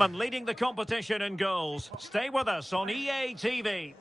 And leading the competition in goals. Stay with us on EA TV.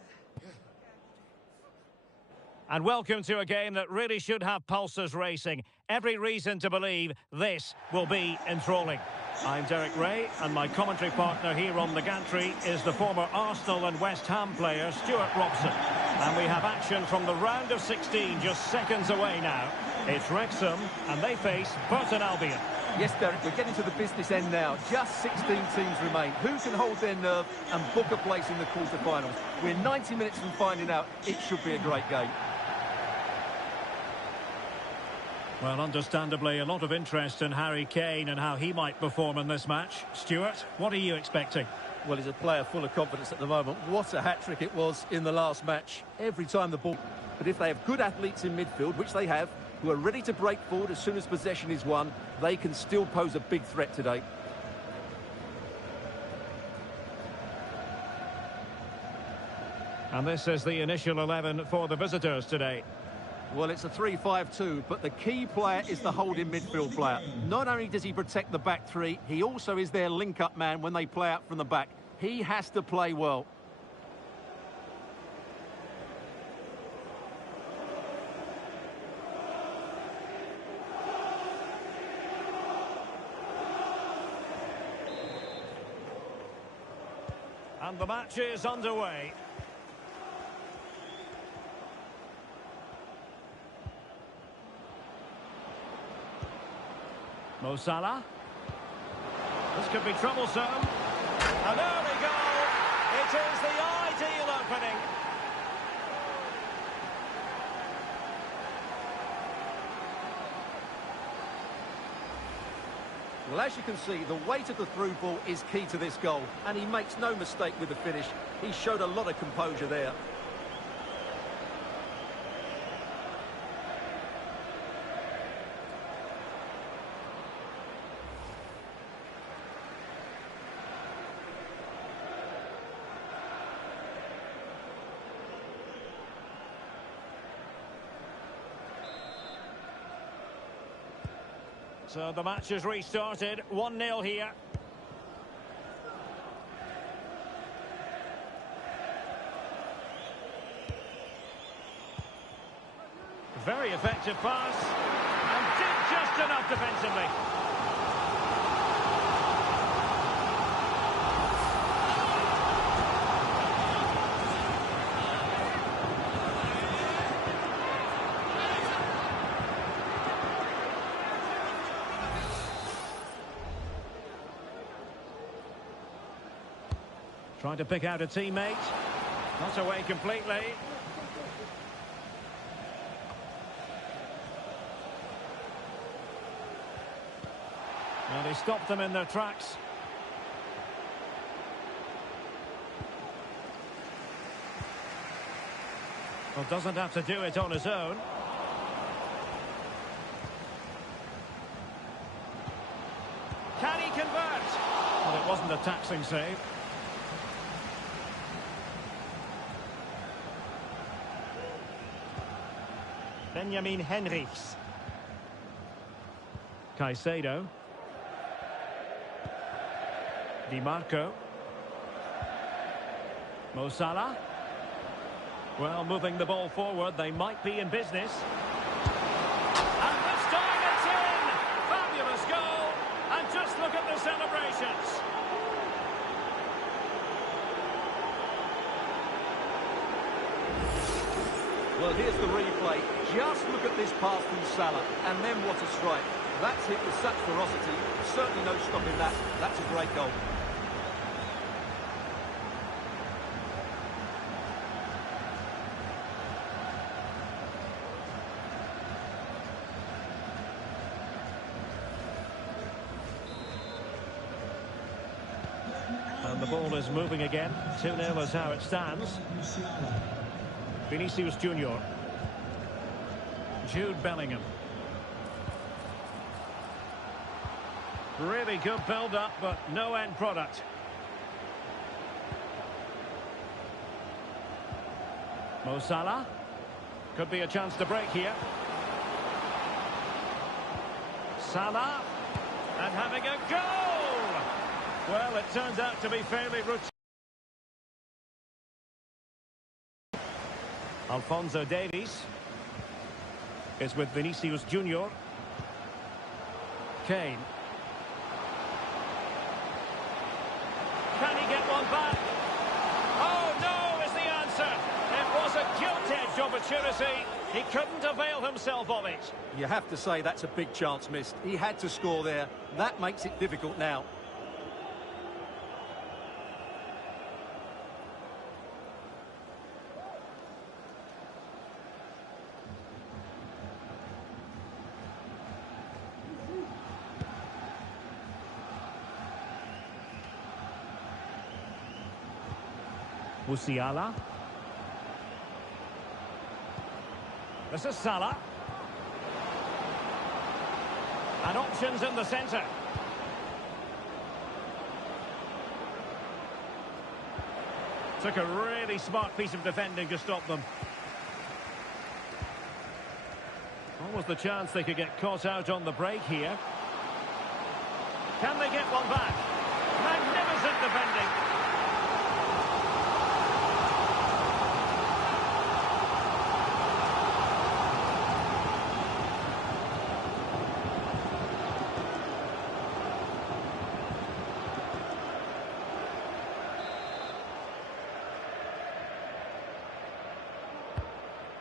And welcome to a game that really should have pulses racing. Every reason to believe this will be enthralling. I'm Derek Ray, and my commentary partner here on the gantry is the former Arsenal and West Ham player, Stuart Robson. And we have action from the round of 16 just seconds away now. It's Wrexham, and they face Burton Albion. Yes, Derek, we're getting to the business end now. Just 16 teams remain. Who can hold their nerve and book a place in the quarter-finals? We're 90 minutes from finding out. It should be a great game. Well, understandably, a lot of interest in Harry Kane and how he might perform in this match. Stuart, what are you expecting? Well, he's a player full of confidence at the moment. What a hat-trick it was in the last match. Every time the ball... But if they have good athletes in midfield, which they have, who are ready to break forward as soon as possession is won, they can still pose a big threat today. And this is the initial 11 for the visitors today. Well, it's a 3-5-2, but the key player is the holding midfield player. Not only does he protect the back three, he also is their link-up man when they play out from the back. He has to play well. And the match is underway. Mo Salah. This could be troublesome. And there we go. It is the ideal opening. Well, as you can see, the weight of the through ball is key to this goal, and he makes no mistake with the finish. He showed a lot of composure there. So the match has restarted, 1-0 here. Very effective pass, and did just enough defensively. Trying to pick out a teammate. Not away completely. And he stopped them in their tracks. Well, doesn't have to do it on his own. Can he convert? Well, it wasn't a taxing save. Benjamin Henrichs. Caicedo. Di Marco. Mo Salah. Well, moving the ball forward, they might be in business. And this time it's in! Fabulous goal! And just look at the celebrations. Well, here's the replay. Just look at this pass from Salah, and then what a strike. That's hit with such ferocity. Certainly no stopping that. That's a great goal. And the ball is moving again. 2-0 is how it stands. Vinicius Junior. Jude Bellingham. Really good build-up, but no end product. Mo Salah. Could be a chance to break here. Salah. And having a goal! Well, it turns out to be fairly routine. Alphonso Davies. It's with Vinicius Junior. Kane. Can he get one back? Oh, no, is the answer. It was a gilt-edged opportunity. He couldn't avail himself of it. You have to say that's a big chance missed. He had to score there. That makes it difficult now. Musiala. This is Salah. And options in the centre. Took a really smart piece of defending to stop them. Almost the chance they could get caught out on the break here. Can they get one back? Magnificent defending.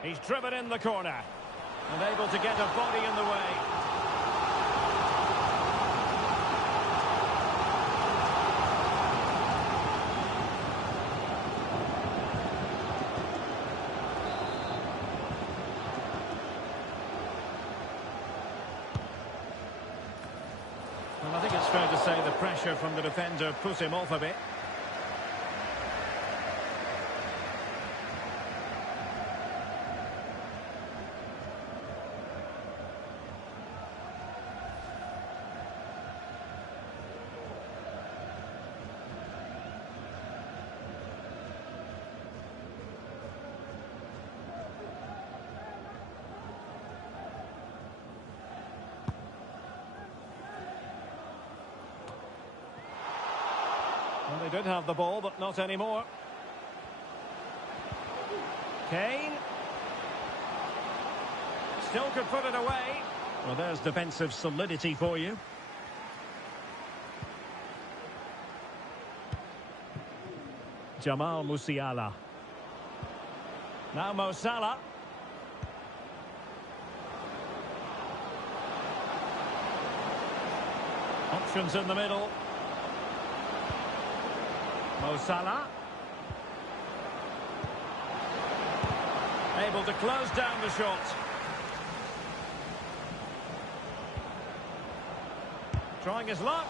He's driven in the corner and able to get a body in the way. Well, I think it's fair to say the pressure from the defender put him off a bit. Well, they did have the ball, but not anymore. Kane. Still could put it away. Well, there's defensive solidity for you. Jamal Musiala. Now Mo Salah. Options in the middle. Mo Salah. Able to close down the shot. Trying his luck.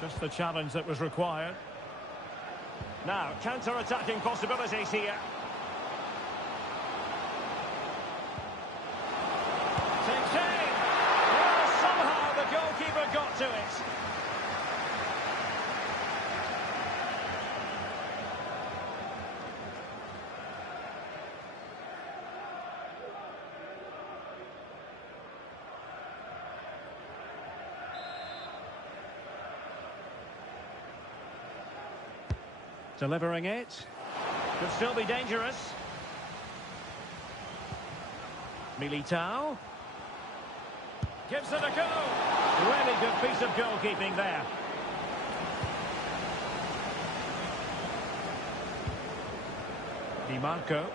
Just the challenge that was required. Now, counter-attacking possibilities here. Takes aim. Well, somehow the goalkeeper got to it. Delivering it. Could still be dangerous. Militao. Gives it a go. Really good piece of goalkeeping there. Di Marco.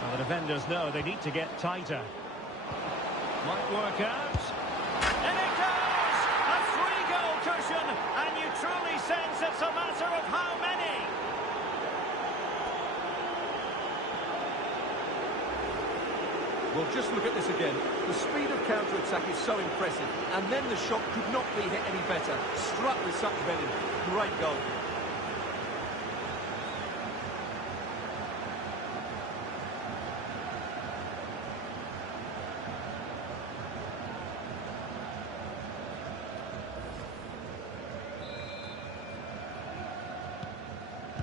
Well, the defenders know they need to get tighter. Might work out. And it goes! A 3-goal cushion, and you truly sense it's a matter of how many. Well, just look at this again. The speed of counter-attack is so impressive, and then the shot could not be hit any better. Struck with such venom. Great goal.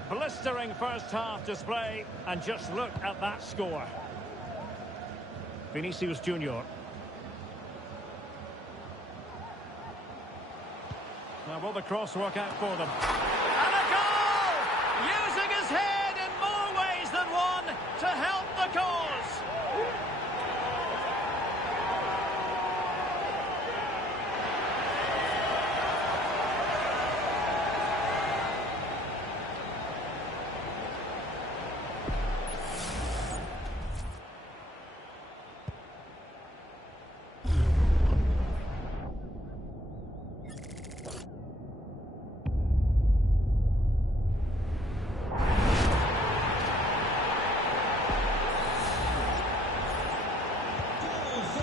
Blistering first half display, and just look at that score. Vinicius Junior. Now will the cross work out for them? And a goal! Using his head in more ways than one to help the cause.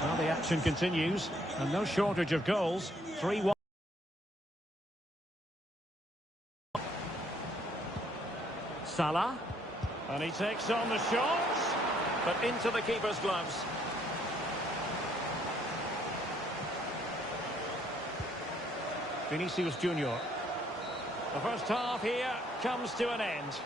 Well, the action continues, and no shortage of goals. 3-1. Salah. And he takes on the shots, but into the keeper's gloves. Vinicius Junior. The first half here comes to an end.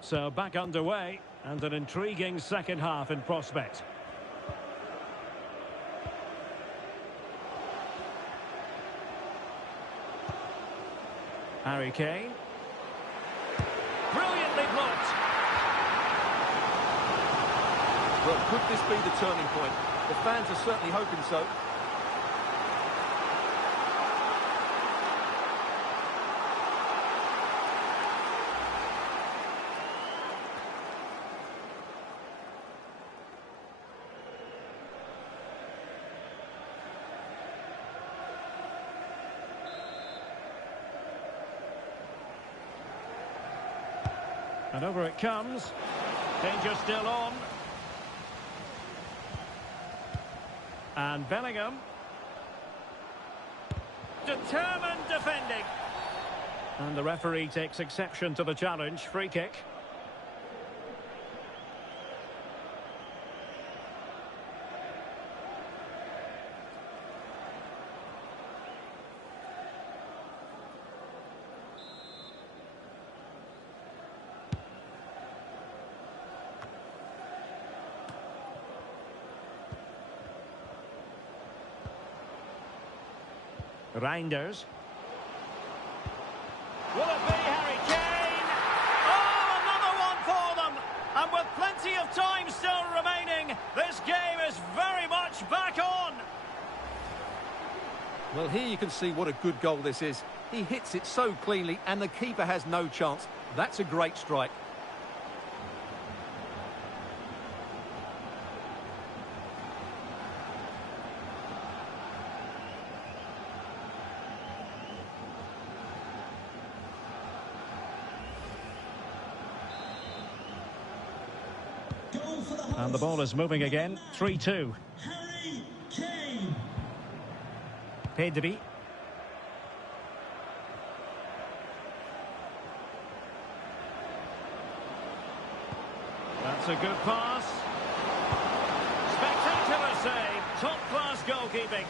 So back underway, and an intriguing second half in prospect. Harry Kane. Brilliantly blocked. Well, could this be the turning point? The fans are certainly hoping so. And over it comes. Danger still on. And Bellingham. Determined defending. And the referee takes exception to the challenge. Free kick. Reinders. Will it be Harry Kane? Oh, another one for them! And with plenty of time still remaining, this game is very much back on! Well, here you can see what a good goal this is. He hits it so cleanly, and the keeper has no chance. That's a great strike. And the ball is moving again. 3-2. Harry Kane. Pedri. That's a good pass. Spectacular save. Top-class goalkeeping.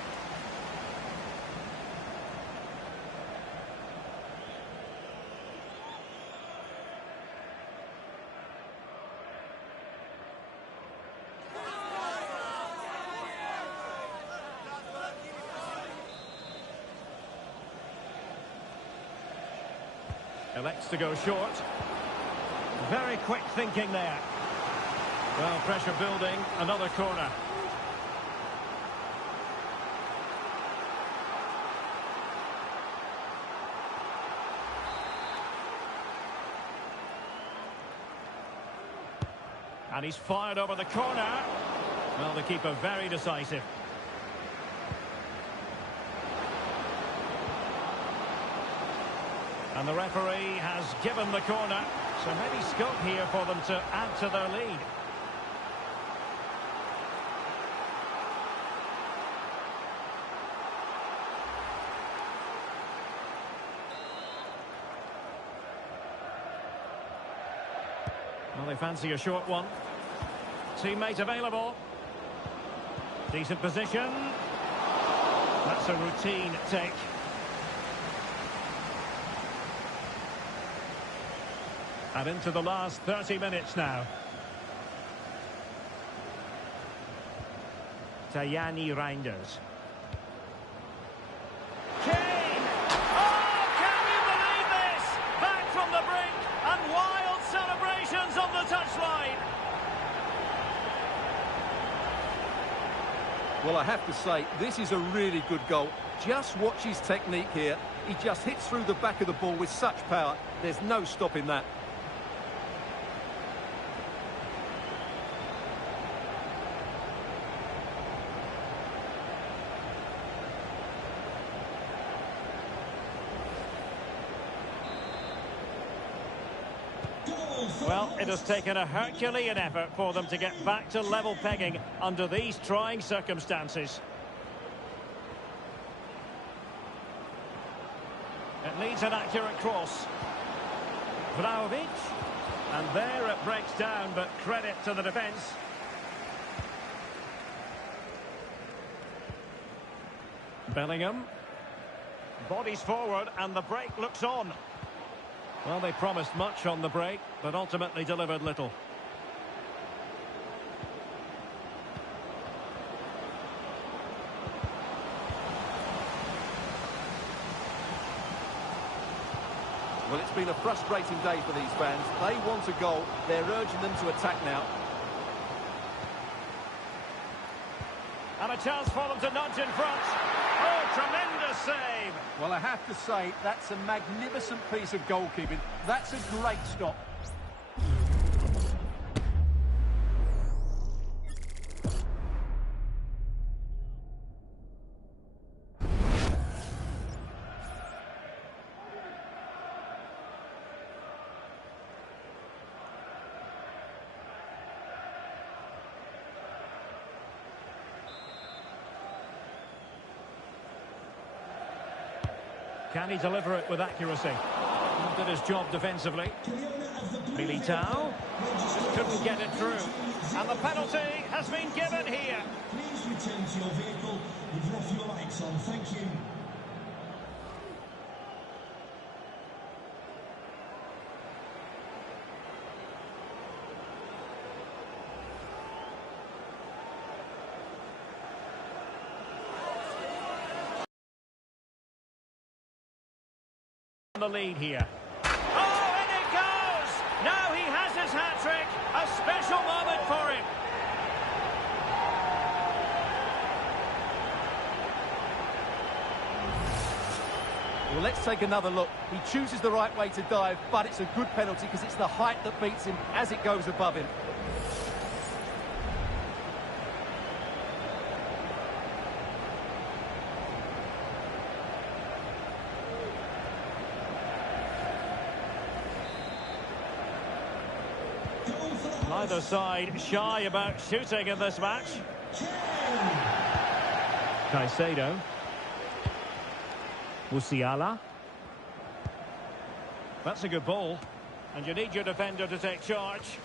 Elects to go short. Very quick thinking there. Well, pressure building, another corner. And he's fired over the corner. Well, the keeper very decisive. And the referee has given the corner. So maybe scope here for them to add to their lead. They fancy a short one. Teammate available. Decent position. That's a routine take. And into the last 30 minutes now. Tajani Reinders. Kane! Oh, can you believe this? Back from the brink and wild celebrations on the touchline. Well, I have to say, this is a really good goal. Just watch his technique here. He just hits through the back of the ball with such power. There's no stopping that. Well, it has taken a Herculean effort for them to get back to level pegging under these trying circumstances. It needs an accurate cross. Vlahovic. And there it breaks down, but credit to the defence. Bellingham. Bodies forward and the break looks on. Well, they promised much on the break, but ultimately delivered little. Well, it's been a frustrating day for these fans. They want a goal. They're urging them to attack now. And a chance for them to nudge in front. Oh, tremendous save. Well, I have to say, that's a magnificent piece of goalkeeping. That's a great stop. Can he deliver it with accuracy? Did his job defensively. Militao just couldn't get it through. And the penalty has been given here. Please return to your vehicle. You've left your lights on. Thank you. The lead here. Oh, and it goes! Now he has his hat-trick. A special moment for him. Well, let's take another look. He chooses the right way to dive, but it's a good penalty because it's the height that beats him as it goes above him. Neither side shy about shooting in this match. Caicedo. Musiala. That's a good ball. And you need your defender to take charge.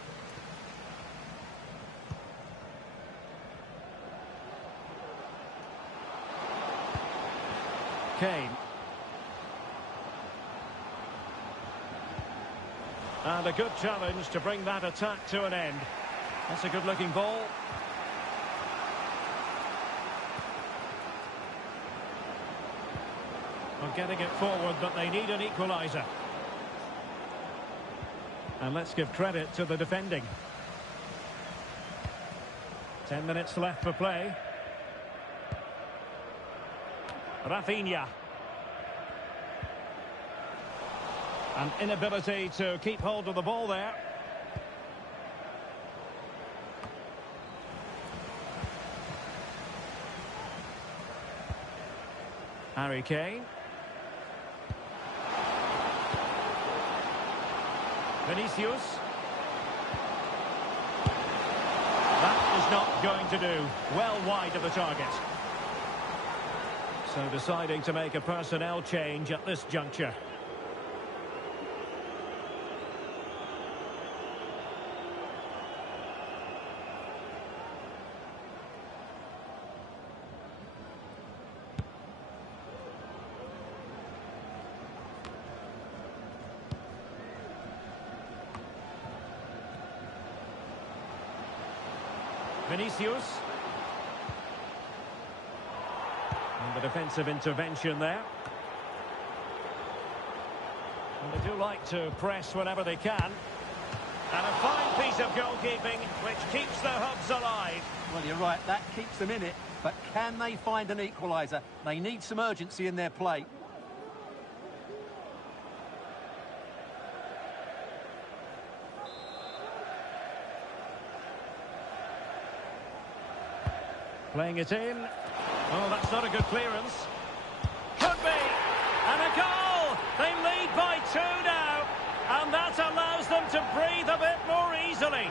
Kane. And a good challenge to bring that attack to an end. That's a good-looking ball. Well, getting it forward, but they need an equaliser. And let's give credit to the defending. 10 minutes left for play. Rafinha. An inability to keep hold of the ball there. Harry Kane. Vinicius. That is not going to do. Well wide of the target. So deciding to make a personnel change at this juncture. Vinicius. And the defensive intervention there. And they do like to press whenever they can. And a fine piece of goalkeeping which keeps the Hubs alive. Well, you're right, that keeps them in it. But can they find an equaliser? They need some urgency in their play. Playing it in. Oh, that's not a good clearance. Could be. And a goal! They lead by 2 now. And that allows them to breathe a bit more easily.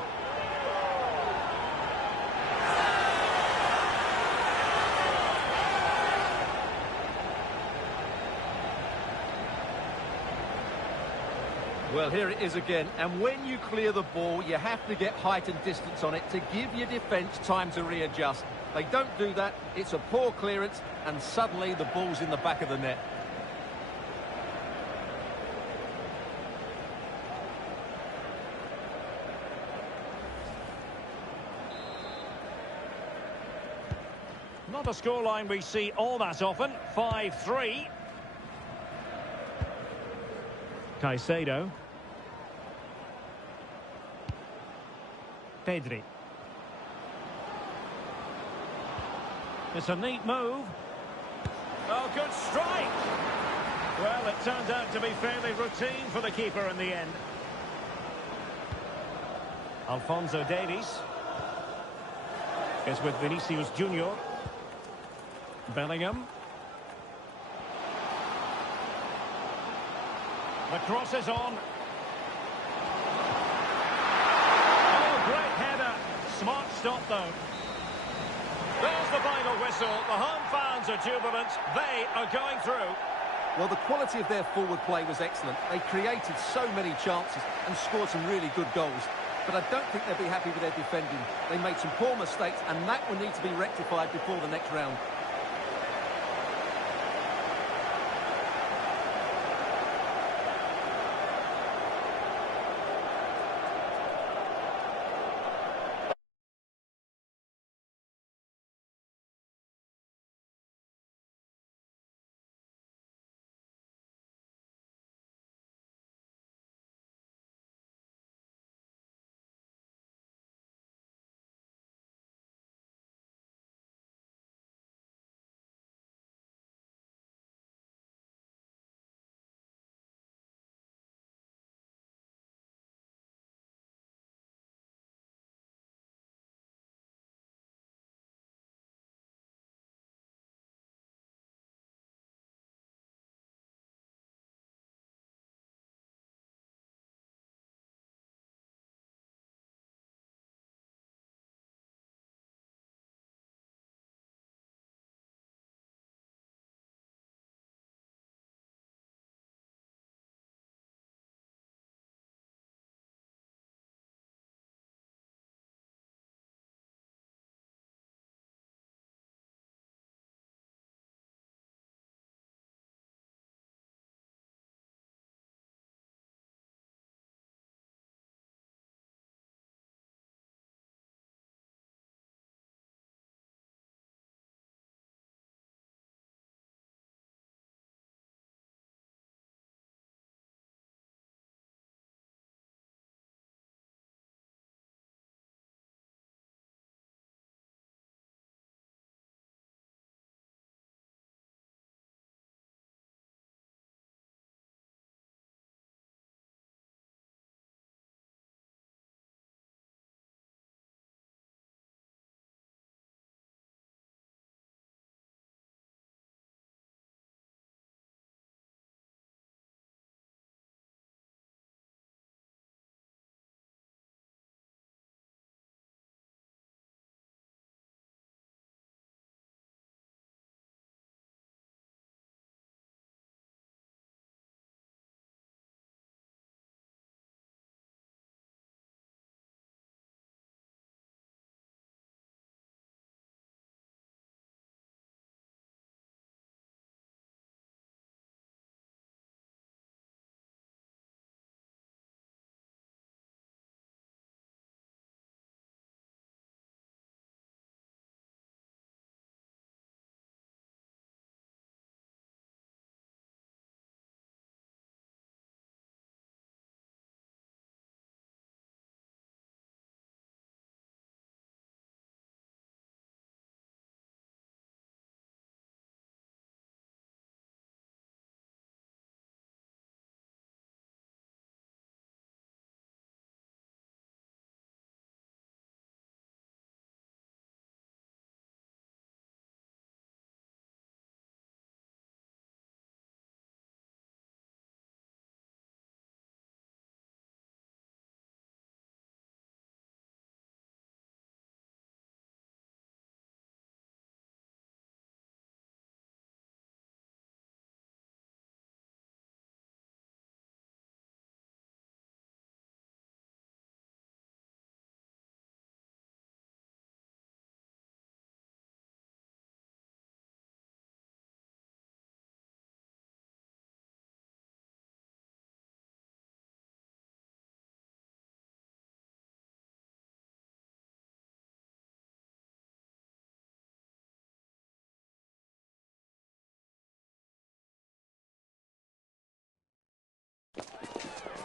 Well, here it is again, and when you clear the ball, you have to get height and distance on it to give your defence time to readjust. They don't do that, it's a poor clearance, and suddenly the ball's in the back of the net. Not a scoreline we see all that often. 5-3. Caicedo. Pedri. It's a neat move. Oh, good strike. Well, it turned out to be fairly routine for the keeper in the end. Alphonso Davies is with Vinicius Junior. Bellingham. The cross is on. Oh, great header. Smart stop, though. There's the final whistle. The home fans are jubilant. They are going through. Well, the quality of their forward play was excellent. They created so many chances and scored some really good goals. But I don't think they'll be happy with their defending. They made some poor mistakes, and that will need to be rectified before the next round.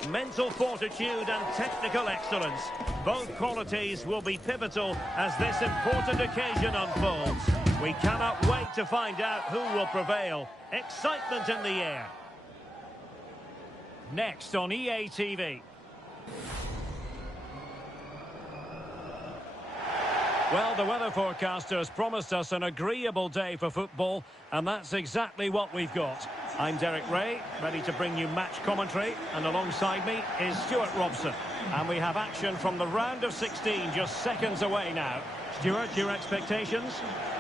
mental fortitude and technical excellence. Both qualities will be pivotal as this important occasion unfolds. We cannot wait to find out who will prevail. Excitement in the air. Next on EA TV. Well, the weather forecasters promised us an agreeable day for football, and that's exactly what we've got. I'm Derek Ray, ready to bring you match commentary, and alongside me is Stuart Robson. And we have action from the round of 16 just seconds away now. Stuart, your expectations?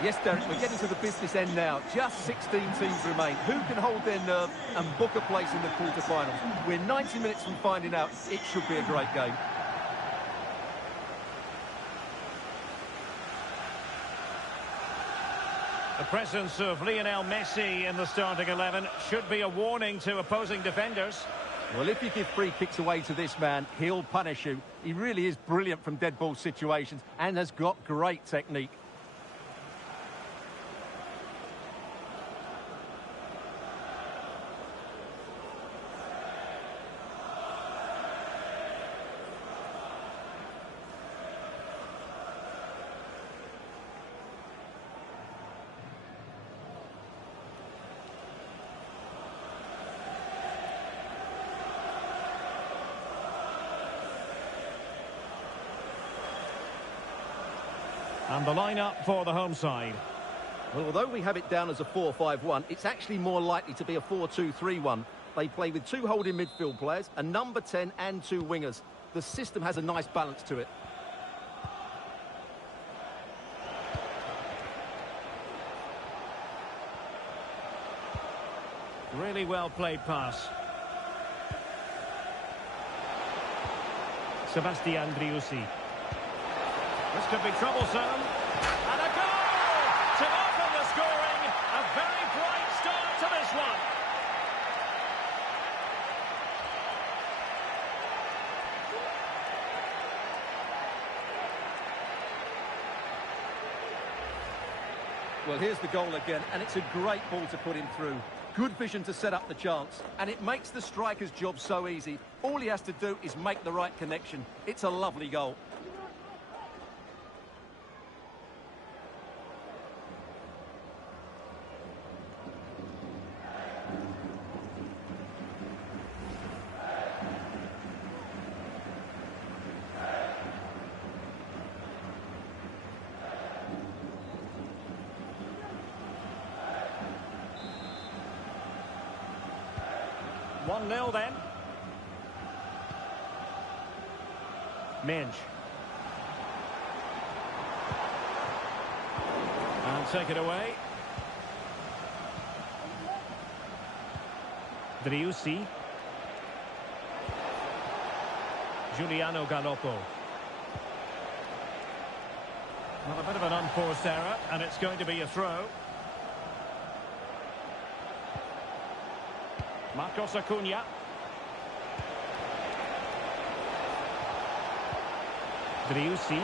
Yes, Derek, we're getting to the business end now. Just 16 teams remain. Who can hold their nerve and book a place in the quarterfinals? We're 90 minutes from finding out. It should be a great game. The presence of Lionel Messi in the starting 11 should be a warning to opposing defenders. Well, if you give free kicks away to this man, he'll punish you. He really is brilliant from dead ball situations and has got great technique. And the lineup for the home side. Well, although we have it down as a 4-5-1, it's actually more likely to be a 4-2-3-1. They play with two holding midfield players, a number 10 and two wingers. The system has a nice balance to it. Really well played pass. Sebastian Driussi. This could be troublesome. And a goal to open the scoring. A very bright start to this one. Well, here's the goal again, and it's a great ball to put him through. Good vision to set up the chance, and it makes the striker's job so easy. All he has to do is make the right connection. It's a lovely goal. One 0 then. Minge. And take it away. Driussi. Giuliano Galoppo. Well, a bit of an unforced error, and it's going to be a throw. Marcos Acuna. Driussi.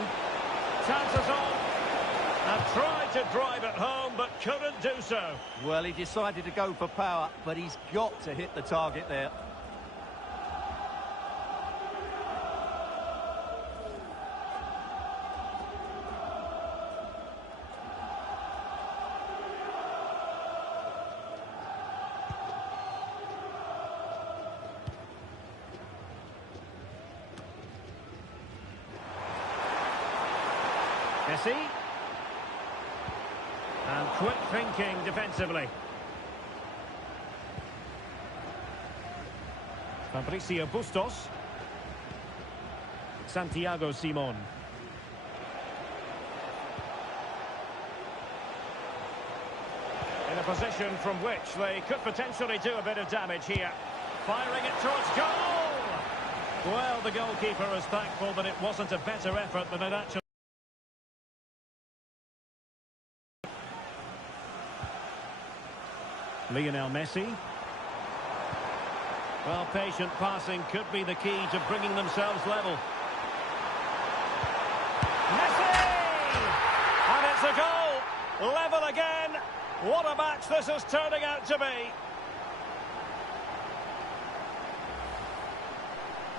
Chances on. And tried to drive it home, but couldn't do so. Well, he decided to go for power, but he's got to hit the target there. Messi. And quick thinking defensively. Fabricio Bustos. Santiago Simon. In a position from which they could potentially do a bit of damage here. Firing it towards goal! Well, the goalkeeper is thankful that it wasn't a better effort than it actually... Lionel Messi. Well, patient passing could be the key to bringing themselves level. Messi! And it's a goal! Level again! What a match this is turning out to be!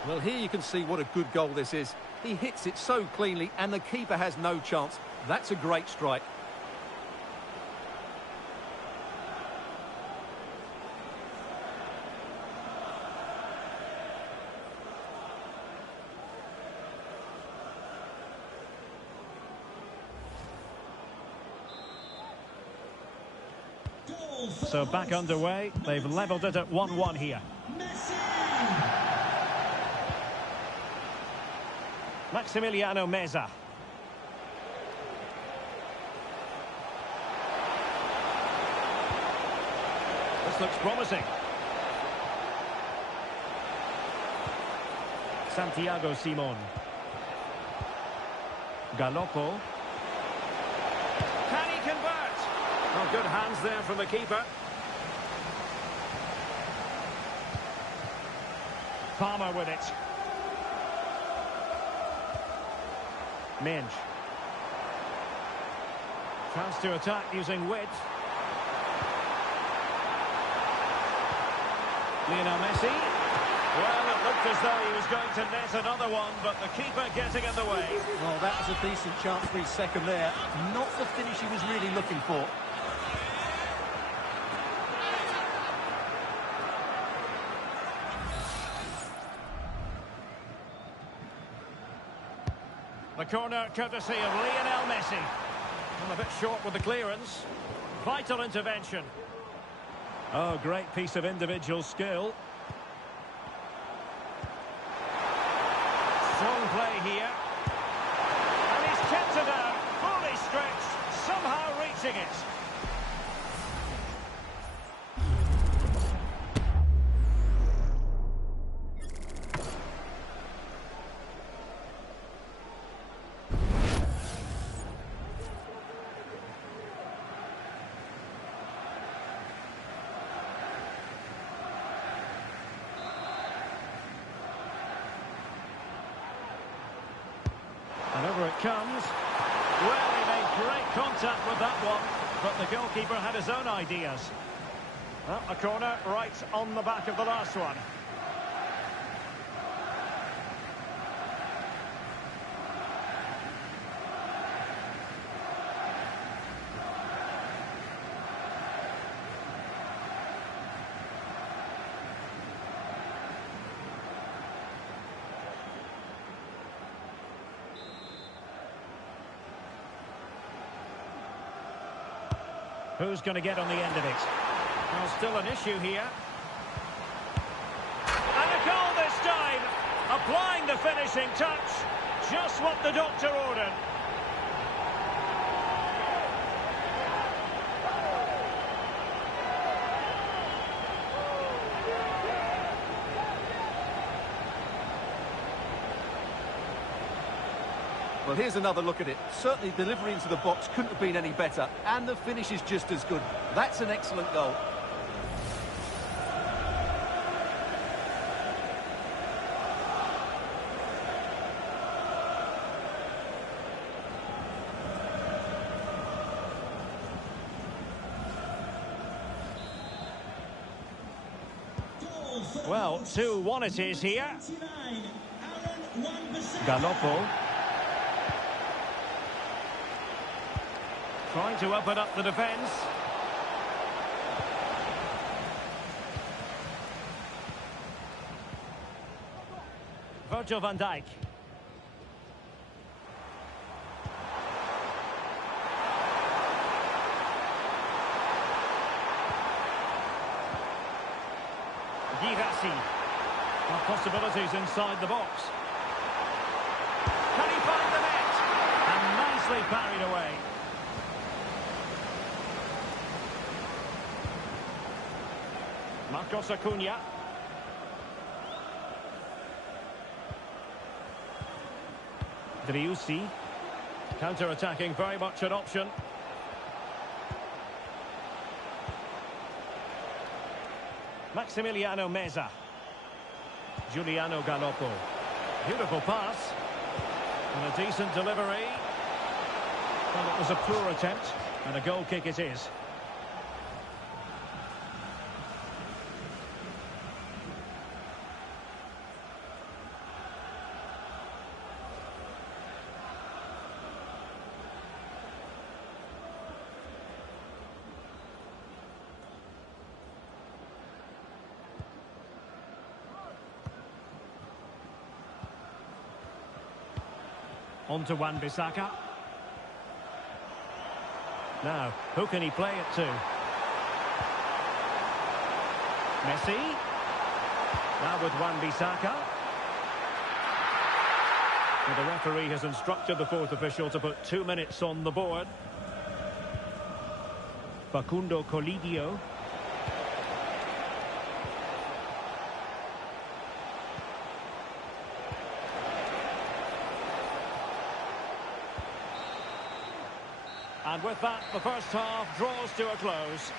Well, here you can see what a good goal this is. He hits it so cleanly and the keeper has no chance. That's a great strike. So back underway. They've levelled it at 1-1 here. Maximiliano Meza. This looks promising. Santiago Simon. Galoppo. Can he convert? Oh, good hands there from the keeper. Palmer with it. Minge. Chance to attack using width. Lionel Messi. Well, it looked as though he was going to net another one, but the keeper getting in the way. Well, that was a decent chance for his second there. Not the finish he was really looking for. The corner courtesy of Lionel Messi. And a bit short with the clearance. Vital intervention. Oh, great piece of individual skill. Strong play here. And he's kept it out. Fully stretched. Somehow reaching it. And over it comes. Well, he made great contact with that one, but the goalkeeper had his own ideas. Well, a corner right on the back of the last one. Who's going to get on the end of it? Well, still an issue here. And a goal this time. Applying the finishing touch. Just what the doctor ordered. Well, here's another look at it. Certainly delivery into the box couldn't have been any better. And the finish is just as good. That's an excellent goal. Well, 2-1 it is here. Galoppo. Trying to open up the defence. Virgil van Dijk. Girassi. Well, possibilities inside the box. Can he find the net? And nicely parried away. Marcos Acuna. Driussi. Counter-attacking, very much an option. Maximiliano Meza. Giuliano Galoppo. Beautiful pass. And a decent delivery. Well, it was a poor attempt. And a goal kick it is. On to Wan-Bissaka. Now, who can he play it to? Messi. Now with Wan-Bissaka. And the referee has instructed the fourth official to put 2 minutes on the board. Facundo Colidio. And with that, the first half draws to a close.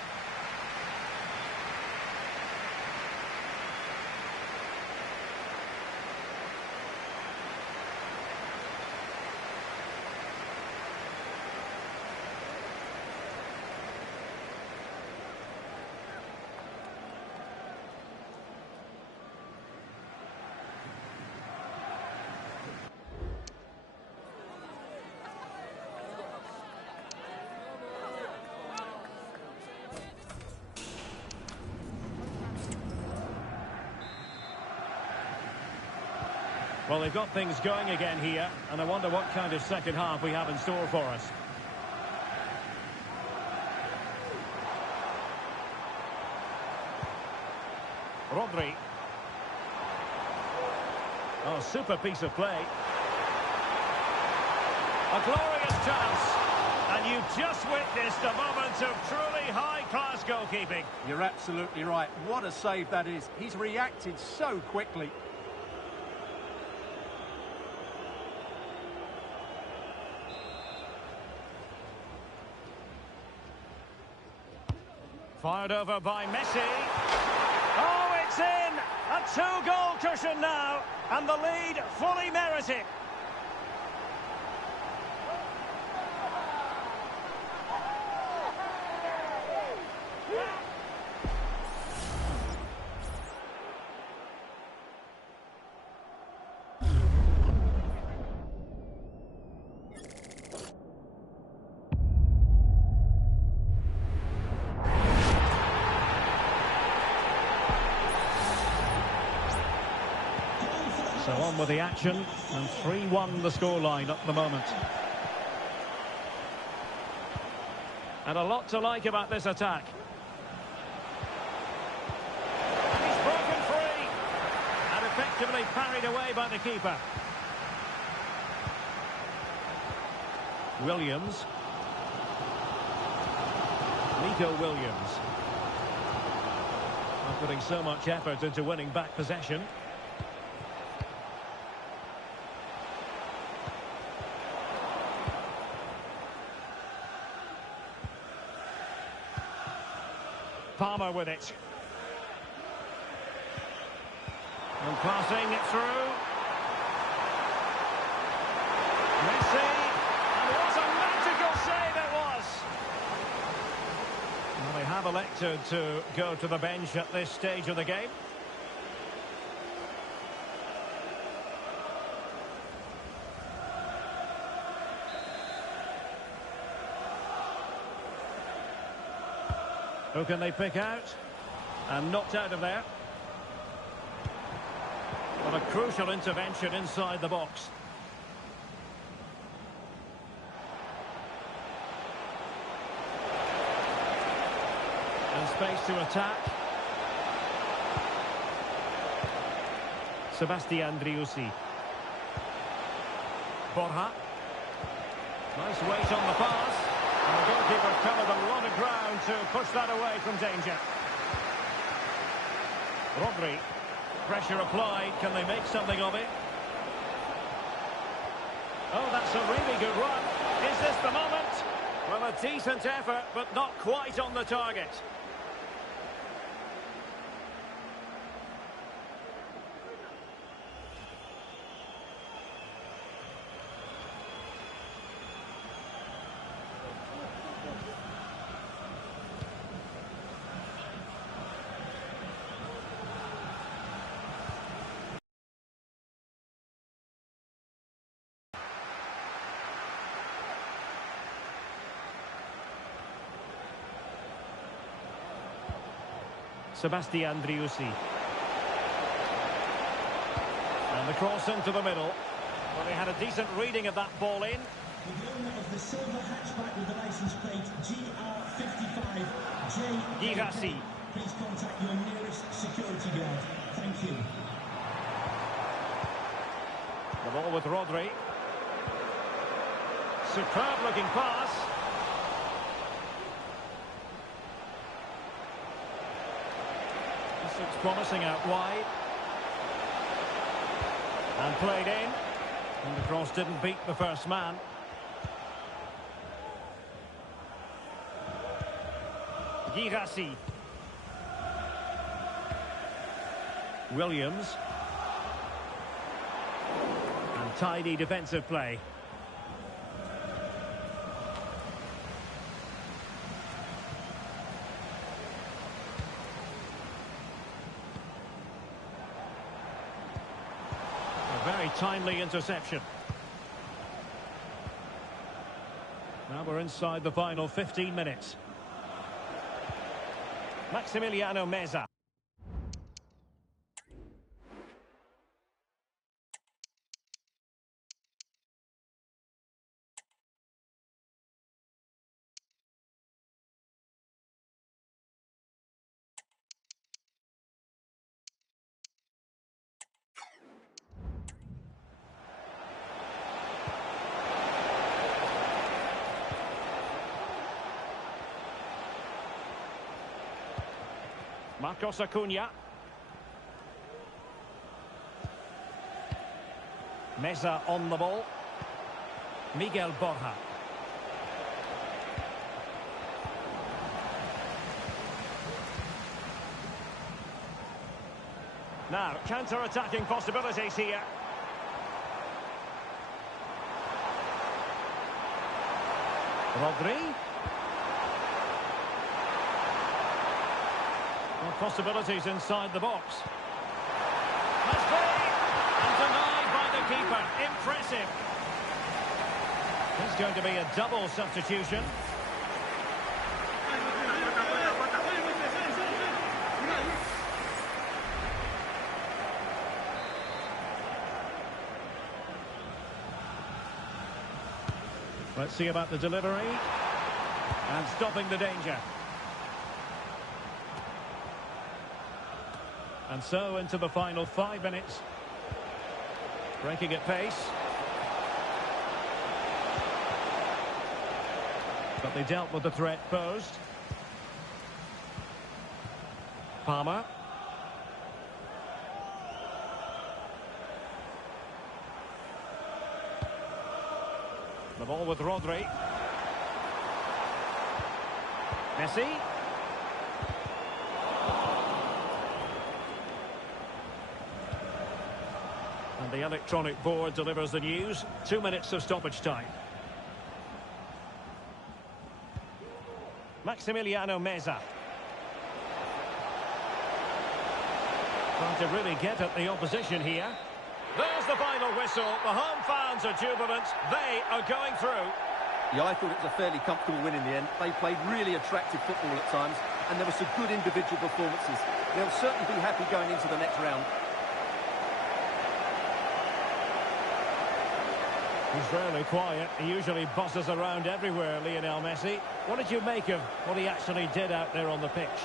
Well, they've got things going again here, and I wonder what kind of second half we have in store for us. Rodri. Oh, super piece of play. A glorious chance. And you've just witnessed a moment of truly high-class goalkeeping. You're absolutely right. What a save that is. He's reacted so quickly. Fired over by Messi. Oh, it's in! A two-goal cushion now, and the lead fully merited. So on with the action, and 3-1 the scoreline at the moment. And a lot to like about this attack. And he's broken free, and effectively parried away by the keeper. Williams. Nico Williams. Not putting so much effort into winning back possession. Palmer with it. And passing it through. Messi. And what a magical save it was. Well, they have elected to go to the bench at this stage of the game. Who can they pick out? And knocked out of there. But a crucial intervention inside the box. And space to attack. Sebastian Driussi. Borja. Nice weight on the pass. And the goalkeeper covered a lot of ground to push that away from danger. Rodri. Pressure applied. Can they make something of it? Oh, that's a really good run. Is this the moment? Well, a decent effort, but not quite on the target. Sebastian Driussi. And the cross into the middle. Well, they had a decent reading of that ball in. With the owner of the silver hatchback with the license plate GR55, Girassi. Please contact your nearest security guard. Thank you. The ball with Rodri. Superb looking pass. This looks promising out wide. And played in. And the cross didn't beat the first man. Girassi. Williams. And tidy defensive play. A very timely interception. Now we're inside the final 15 minutes. Maximiliano Meza. Marcos Acuna. Meza on the ball. Miguel Borja. Now, counter-attacking possibilities here. Rodri. Well, possibilities inside the box. Must be! And denied by the keeper. Impressive. There's going to be a double substitution. Let's see about the delivery. And stopping the danger. And so into the final 5 minutes. Breaking at pace. But they dealt with the threat posed. Palmer. The ball with Rodri. Messi. And the electronic board delivers the news. 2 minutes of stoppage time. Maximiliano Meza. Trying to really get at the opposition here. There's the final whistle. The home fans are jubilant. They are going through. Yeah, I thought it was a fairly comfortable win in the end. They played really attractive football at times, and there were some good individual performances. They'll certainly be happy going into the next round. He's rarely quiet. He usually buzzes around everywhere, Lionel Messi. What did you make of what he actually did out there on the pitch?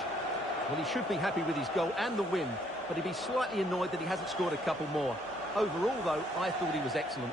Well, he should be happy with his goal and the win, but he'd be slightly annoyed that he hasn't scored a couple more. Overall, though, I thought he was excellent.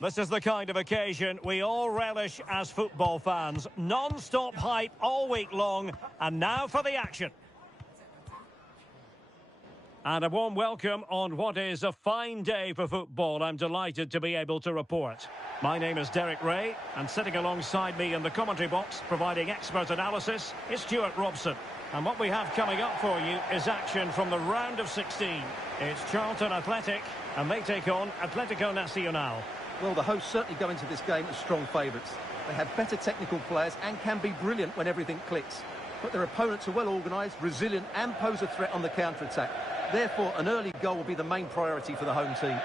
This is the kind of occasion we all relish as football fans. Non-stop hype all week long, and now for the action. And a warm welcome on what is a fine day for football. I'm delighted to be able to report. My name is Derek Ray, and sitting alongside me in the commentary box, providing expert analysis, is Stuart Robson. And what we have coming up for you is action from the round of 16. It's Charlton Athletic, and they take on Atletico Nacional. Well, the hosts certainly go into this game as strong favourites. They have better technical players and can be brilliant when everything clicks. But their opponents are well organised, resilient and pose a threat on the counter-attack. Therefore, an early goal will be the main priority for the home team.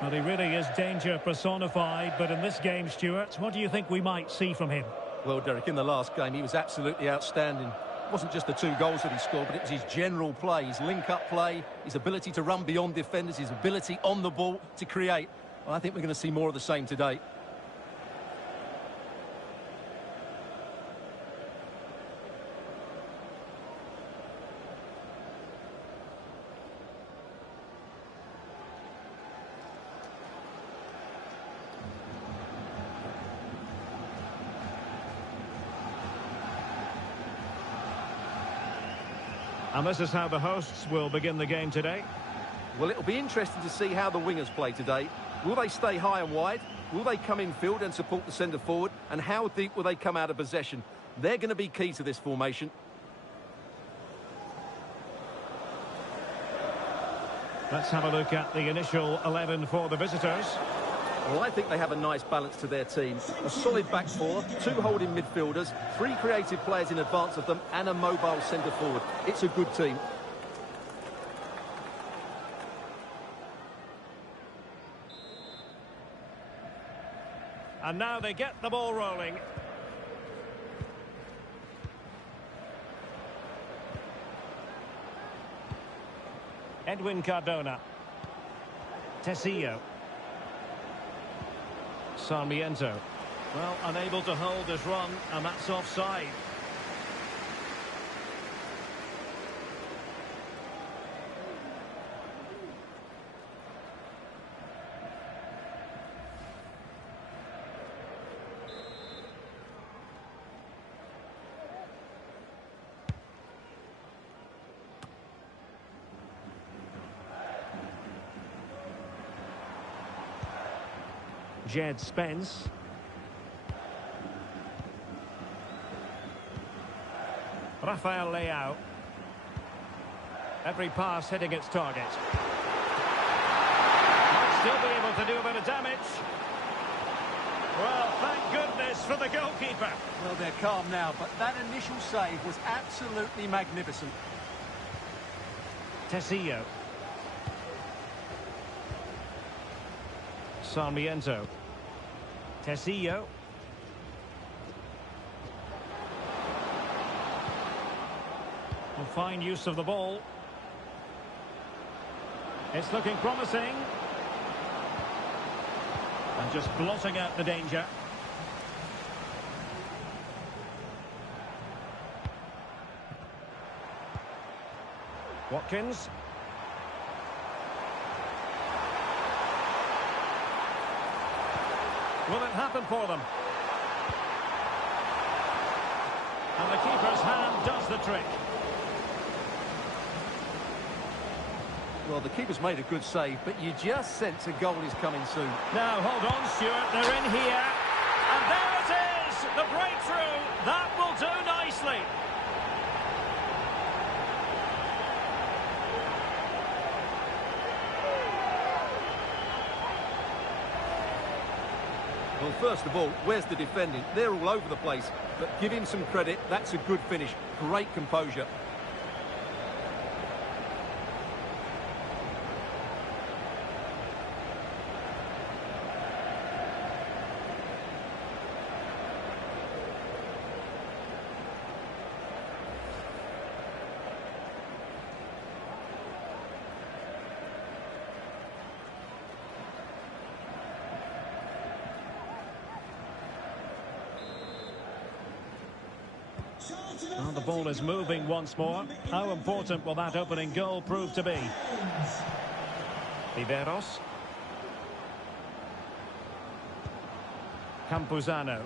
Well, he really is danger personified, but in this game, Stuart, what do you think we might see from him? Well, Derek, in the last game, he was absolutely outstanding. It wasn't just the 2 goals that he scored, but it was his general play, his link-up play, his ability to run beyond defenders, his ability on the ball to create. Well, I think we're going to see more of the same today. And this is how the hosts will begin the game today. Well, it'll be interesting to see how the wingers play today. Will they stay high and wide? Will they come in field and support the centre forward? And how deep will they come out of possession? They're going to be key to this formation. Let's have a look at the initial 11 for the visitors. Well, I think they have a nice balance to their team. A solid back 4, 2 holding midfielders, 3 creative players in advance of them, and a mobile centre forward. It's a good team. And now they get the ball rolling. Edwin Cardona. Tecillo. Sarmiento. Well, unable to hold his run, and that's offside. Jed Spence. Rafael Leao. Every pass hitting its target. Might still be able to do a bit of damage. Well, thank goodness for the goalkeeper. Well, they're calm now, but that initial save was absolutely magnificent. Tecillo. Sarmiento. Tecillo. Well, fine use of the ball. It's looking promising. And just blotting out the danger. Watkins. Will it happen for them? And the keeper's hand does the trick. Well, the keeper's made a good save, but you just sense a goal is coming soon. Now, hold on, Stuart. They're in here. And there it is! The breakthrough. That will do nicely. Well, first of all, where's the defending? They're all over the place. But give him some credit. That's a good finish. Great composure. Well, the ball is moving once more. How important will that opening goal prove to be? Riveros. Campuzano.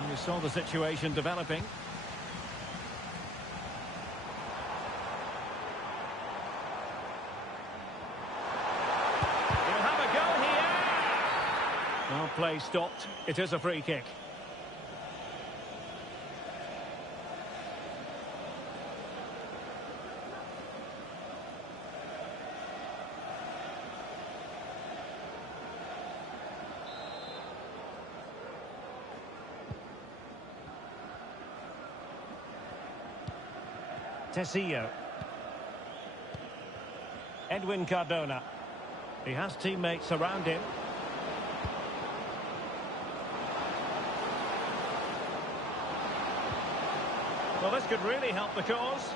And you saw the situation developing. He'll have a go here. Well, play stopped. It is a free kick. Tessillo. Edwin Cardona. He has teammates around him. Well, this could really help the cause.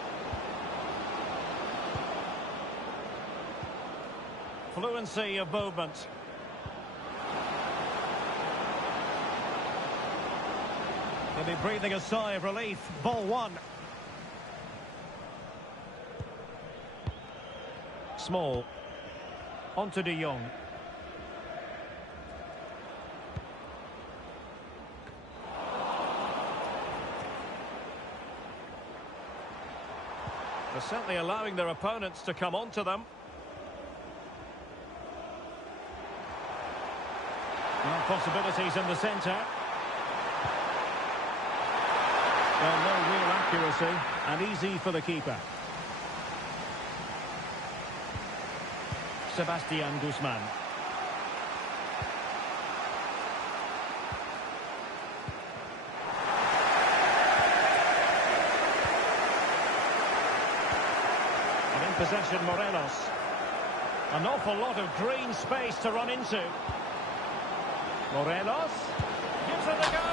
Fluency of movement. He'll be breathing a sigh of relief. Ball one. Small. On to De Jong. They're certainly allowing their opponents to come onto them. Well, possibilities in the centre. Well, no real accuracy, and easy for the keeper. Sebastian Guzman. And in possession, Morelos. An awful lot of green space to run into. Morelos gives it a go.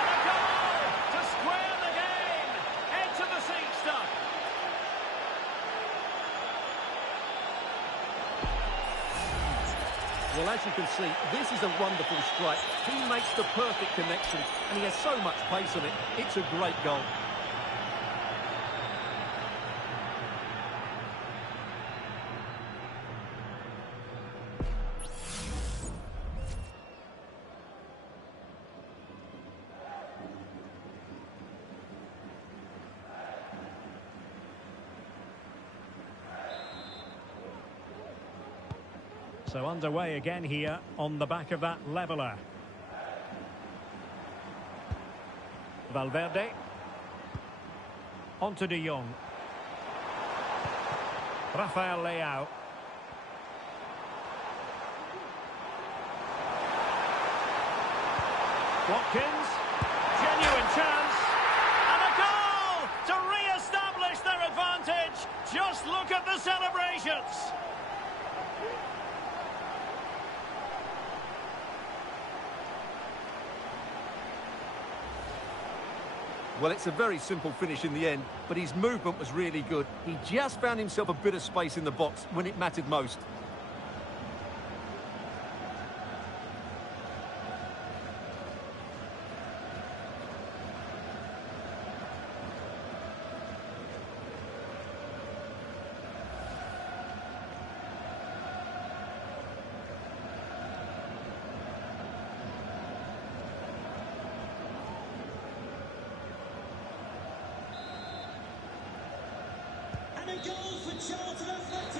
And a goal to square the game. Edge of the seat stuff. Well, as you can see, this is a wonderful strike. He makes the perfect connection, and he has so much pace on it. It's a great goal. So underway again here on the back of that leveller. Valverde. On to De Jong. Rafael Leao. Watkins. Genuine chance. And a goal to re-establish their advantage. Just look at the celebrations. Well, it's a very simple finish in the end, but his movement was really good. He just found himself a bit of space in the box when it mattered most.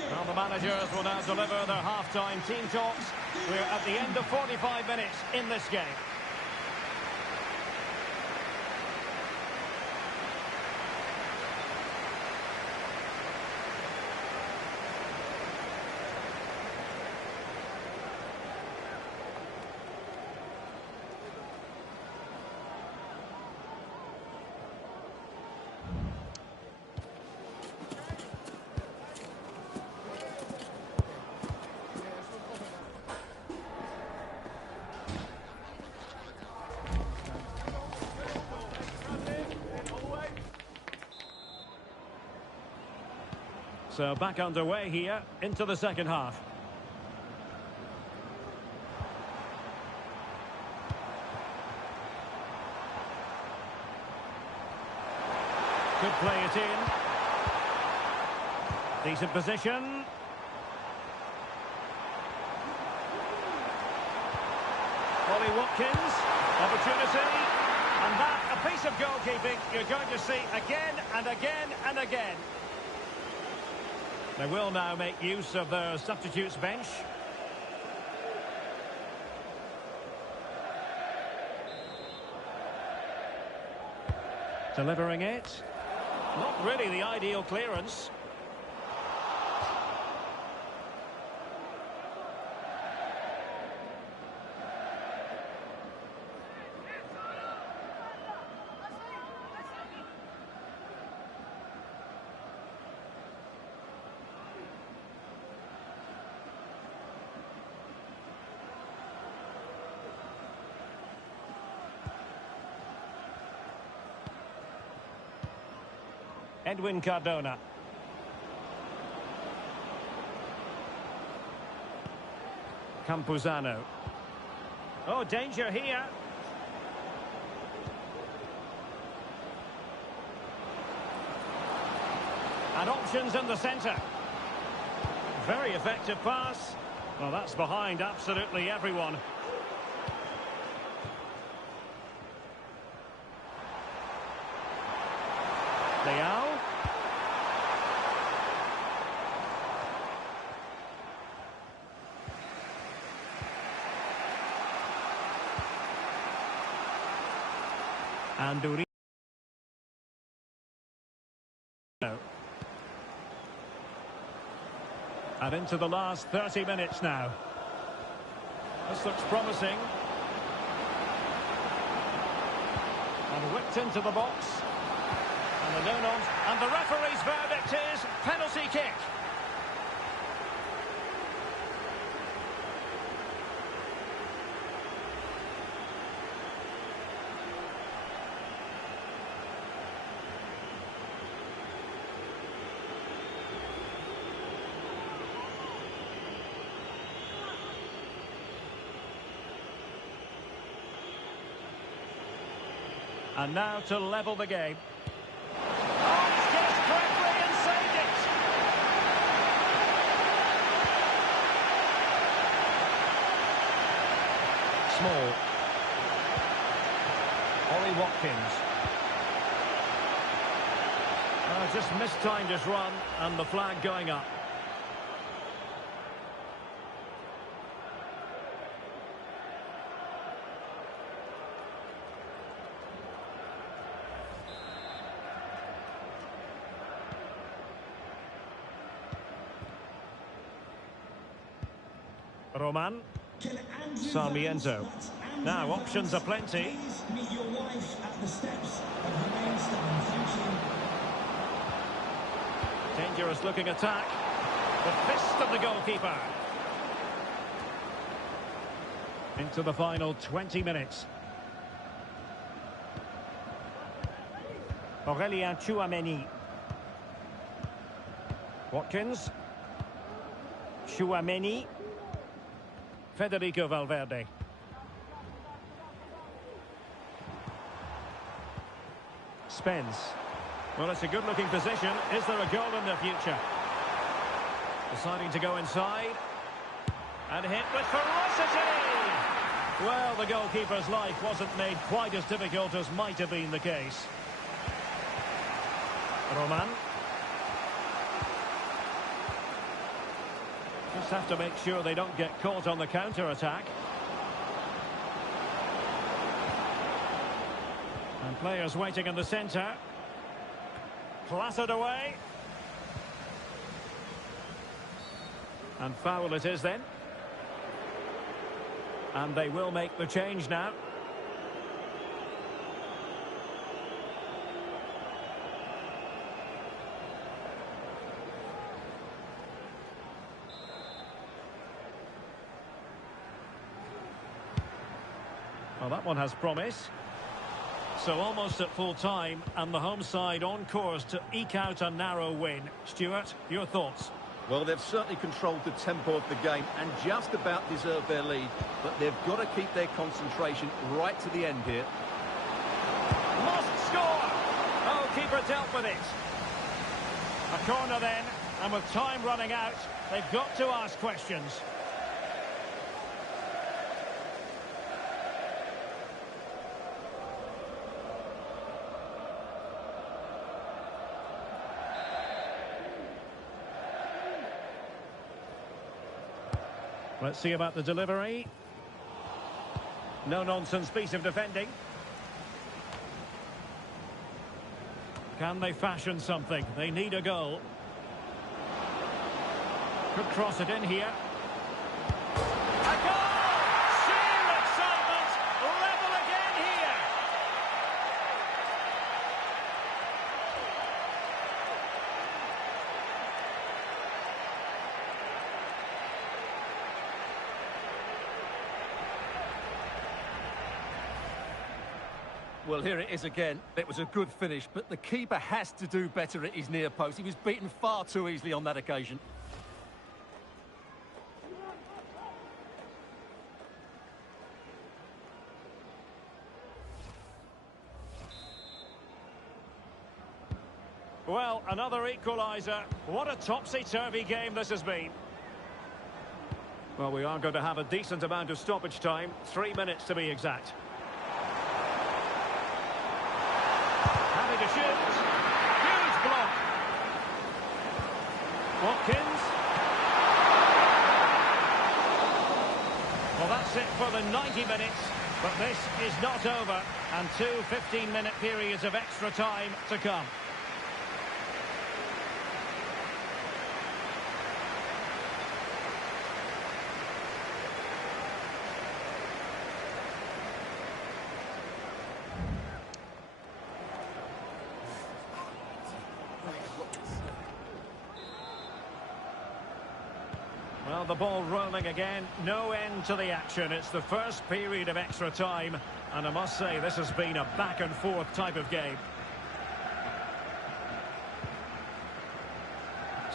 Well, the managers will now deliver their half-time team talks. We're at the end of 45 minutes in this game. So back underway here into the second half. Could play it in. Decent position. Watkins. Opportunity. And that, a piece of goalkeeping you're going to see again and again and again. They will now make use of their substitutes bench. Delivering it. Not really the ideal clearance. Edwin Cardona. Campuzano. Oh, danger here. And options in the centre. Very effective pass. Well, that's behind absolutely everyone. Leao. And Duri. And into the last 30 minutes now. This looks promising. And whipped into the box. And the and the referee's verdict is penalty kick. And now to level the game. Oh, he's guessed correctly and saved it. Small. Ollie Watkins. Just mistimed his run and the flag going up. Roman. Sarmiento. Now options are plenty. Meet your wife at the steps of the main stand. Thank you. Dangerous looking attack. The fist of the goalkeeper. Into the final 20 minutes. Aurélien Tchouaméni. Watkins. Tchouaméni. Federico Valverde. Spence. Well, it's a good-looking position. Is there a goal in the future? Deciding to go inside. And hit with ferocity! Well, the goalkeeper's life wasn't made quite as difficult as might have been the case. Roman. Just have to make sure they don't get caught on the counter-attack. And players waiting in the centre. Clattered away. And foul it is then. And they will make the change now. Well, that one has promise. So almost at full time, and the home side on course to eke out a narrow win. Stuart, your thoughts? Well, they've certainly controlled the tempo of the game and just about deserved their lead, but they've got to keep their concentration right to the end here. Must score! Oh, keeper dealt with it. A corner then, and with time running out, they've got to ask questions. Let's see about the delivery. No-nonsense piece of defending. Can they fashion something? They need a goal. Could cross it in here. A goal! Sheer excitement! Level again here! Well, here it is again. It was a good finish, but the keeper has to do better at his near post. He was beaten far too easily on that occasion. Well, another equaliser. What a topsy-turvy game this has been. Well, we are going to have a decent amount of stoppage time. 3 minutes to be exact. Having to shoot. Huge block. Watkins. Well, that's it for the 90 minutes. But this is not over. And 2 15-minute periods of extra time to come. Well, the ball rolling again. No end to the action. It's the first period of extra time. And I must say, this has been a back-and-forth type of game.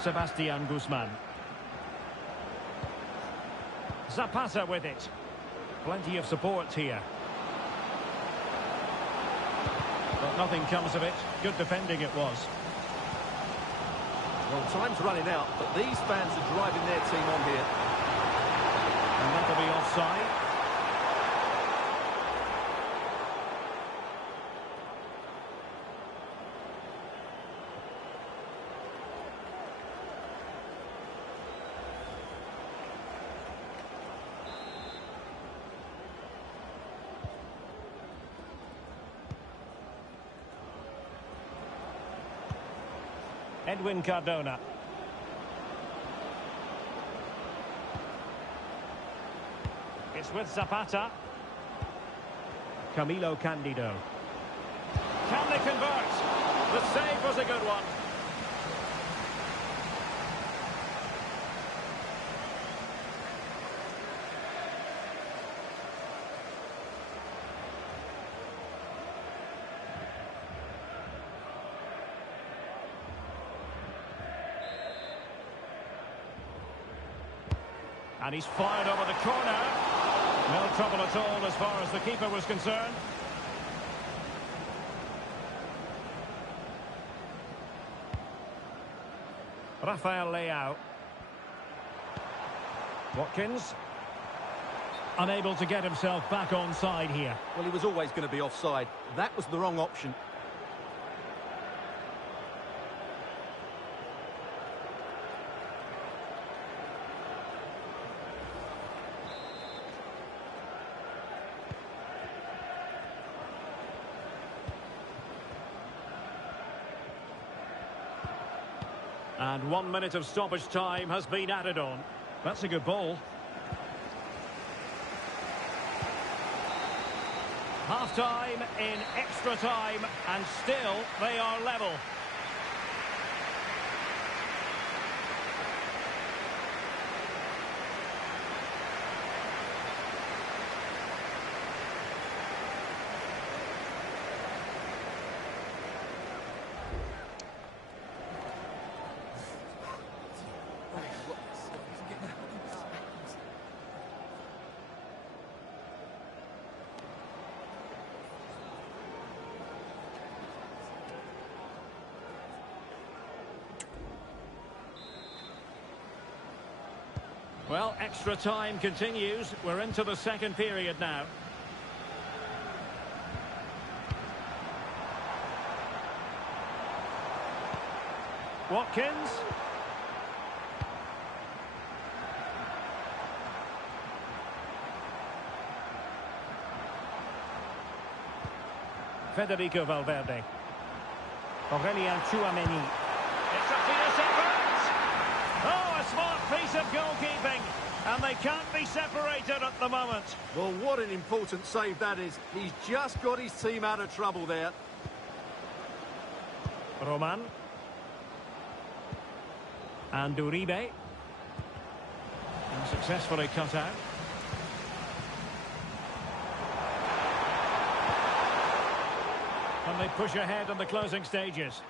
Sebastian Guzman. Zapata with it. Plenty of support here. But nothing comes of it. Good defending it was. Well, time's running out, but these fans are driving their team on here. And that'll be offside. Edwin Cardona. It's with Zapata. Camilo Candido. Can they convert? The save was a good one. And he's fired over the corner. No trouble at all as far as the keeper was concerned. Rafael Leao. Watkins. Unable to get himself back onside here. Well, he was always going to be offside. That was the wrong option. And 1 minute of stoppage time has been added on. That's a good ball. Half-time in extra time, and still they are level. Well, extra time continues. We're into the second period now. Watkins. Federico Valverde. Aurelien Tchouameni. It's a fierce effort! Oh, a smart piece of goalkeeping. And they can't be separated at the moment. Well, what an important save that is. He's just got his team out of trouble there. Roman. And Uribe. And successfully cut out. And they push ahead in the closing stages.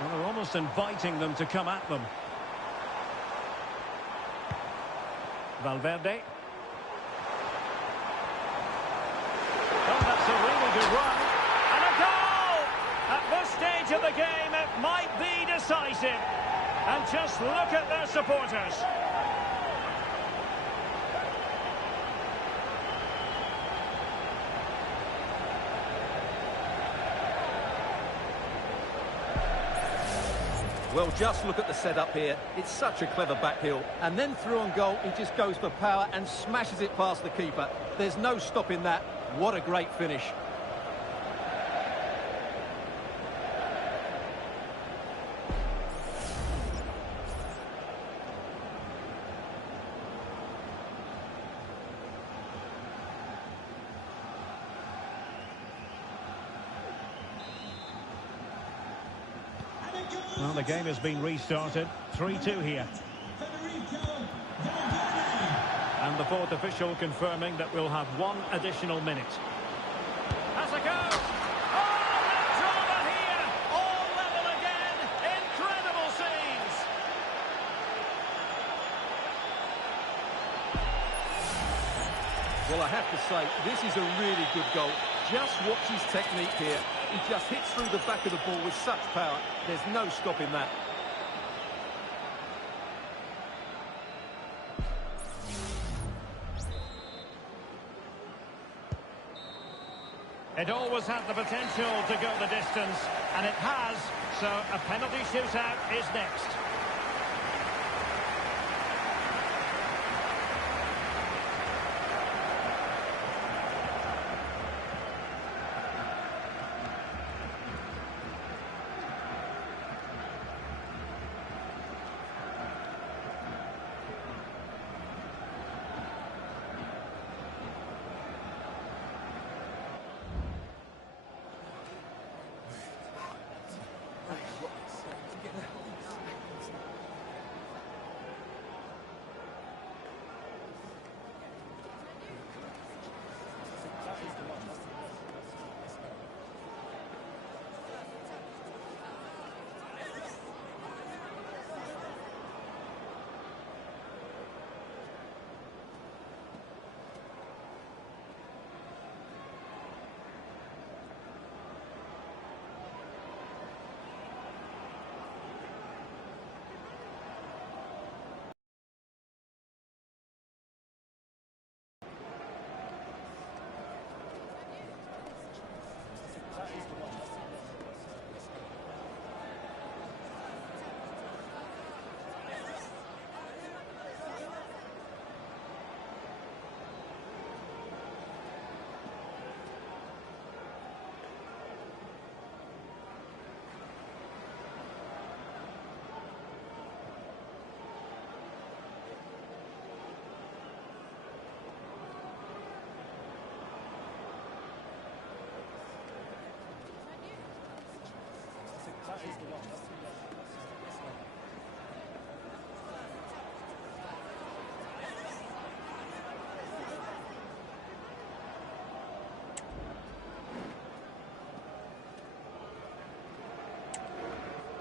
Well, they're almost inviting them to come at them. Valverde. Oh, that's a really good run. And a goal! At this stage of the game, it might be decisive. And just look at their supporters. Well, just look at the setup here. It's such a clever backheel. And then through on goal, he just goes for power and smashes it past the keeper. There's no stopping that. What a great finish. Well, the game has been restarted. 3-2 here. And the fourth official confirming that we'll have one additional minute. Has a go! Oh, the drama here! All level again! Incredible scenes! Well, I have to say, this is a really good goal. Just watch his technique here. He just hits through the back of the ball with such power. There's no stopping that. It always had the potential to go the distance, and it has, so a penalty shootout is next.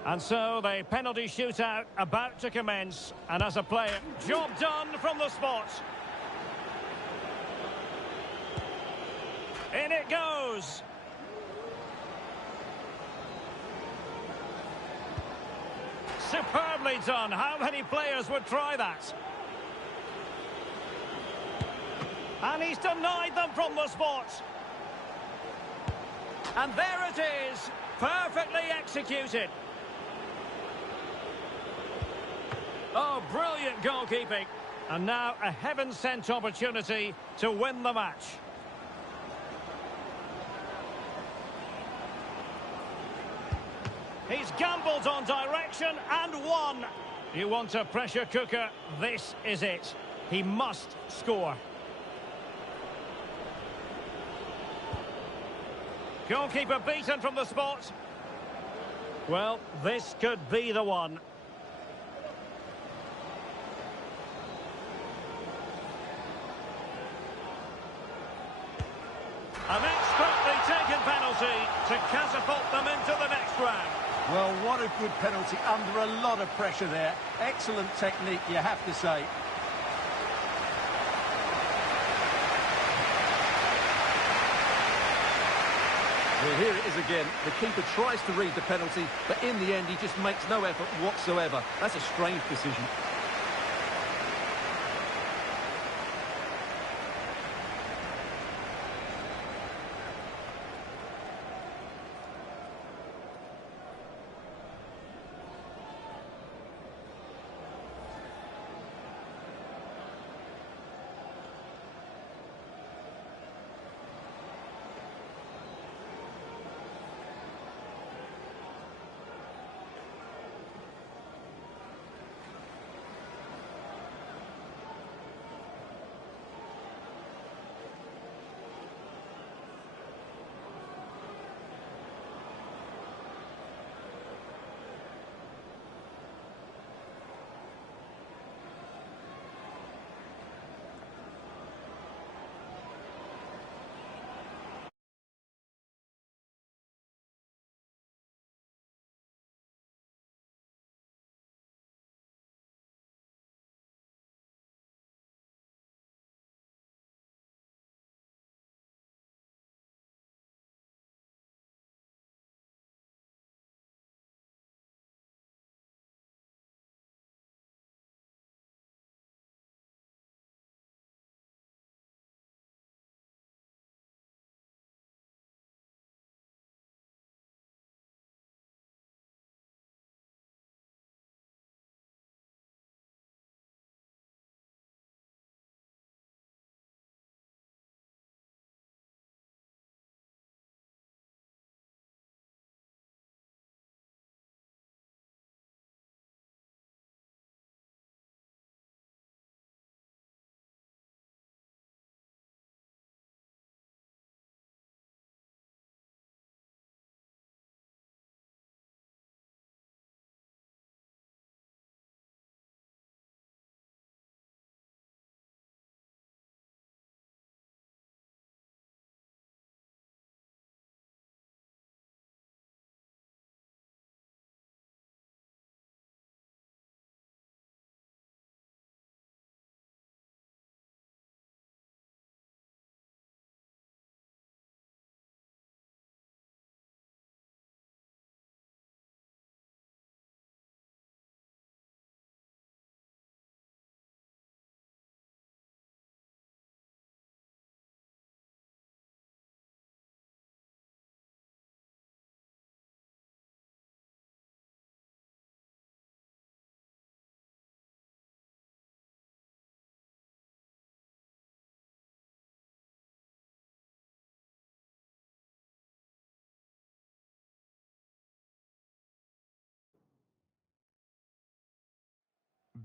And so the penalty shootout about to commence. And as a player, job done from the spot. In it goes. Superbly done. How many players would try that? And he's denied them from the spot. And there it is. Perfectly executed. Oh, brilliant goalkeeping. And now a heaven-sent opportunity to win the match. He's gambled on direction and won. You want a pressure cooker? This is it. He must score. Goalkeeper beaten from the spot. Well, this could be the one. An expertly taken penalty to catapult them into the next round. Well, what a good penalty under a lot of pressure there. Excellent technique, you have to say. Well, here it is again. The keeper tries to read the penalty, but in the end, he just makes no effort whatsoever. That's a strange decision.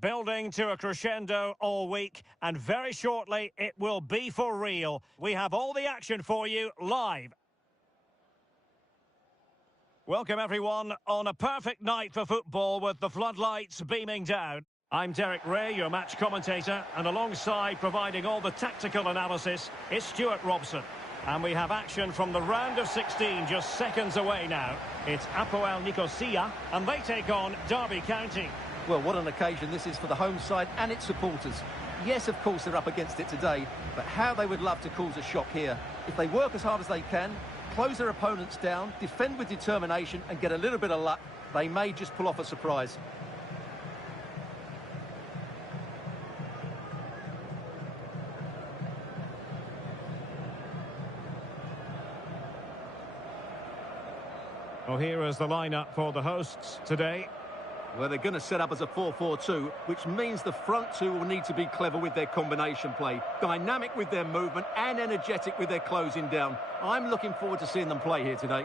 Building to a crescendo all week, and very shortly it will be for real. We have all the action for you live. Welcome everyone on a perfect night for football with the floodlights beaming down. I'm Derek Ray, your match commentator, and alongside providing all the tactical analysis is Stuart Robson. And we have action from the round of 16 just seconds away now. It's Apoel Nicosia, and they take on Derby County. Well, what an occasion this is for the home side and its supporters. Yes, of course, they're up against it today, but how they would love to cause a shock here. If they work as hard as they can, close their opponents down, defend with determination and get a little bit of luck, they may just pull off a surprise. Well, here is the lineup for the hosts today. Well, they're going to set up as a 4-4-2, which means the front two will need to be clever with their combination play, dynamic with their movement and energetic with their closing down. I'm looking forward to seeing them play here today.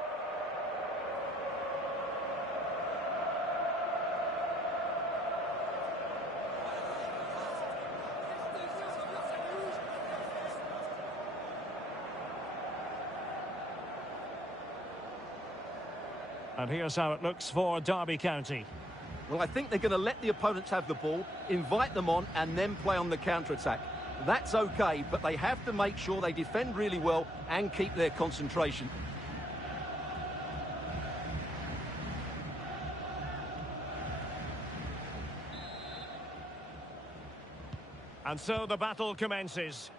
And here's how it looks for Derby County. Well, I think they're going to let the opponents have the ball, invite them on, and then play on the counter-attack. That's okay, but they have to make sure they defend really well and keep their concentration. And so the battle commences.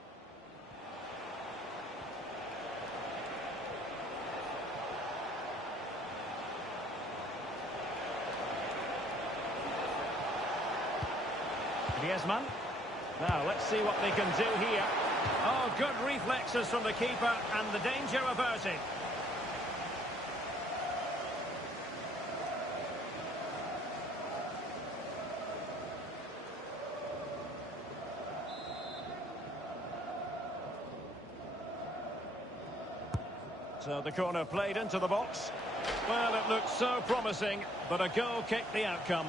Griezmann. Now, let's see what they can do here. Oh, good reflexes from the keeper and the danger averted. So the corner played into the box. Well, it looked so promising, but a goal kicked the outcome.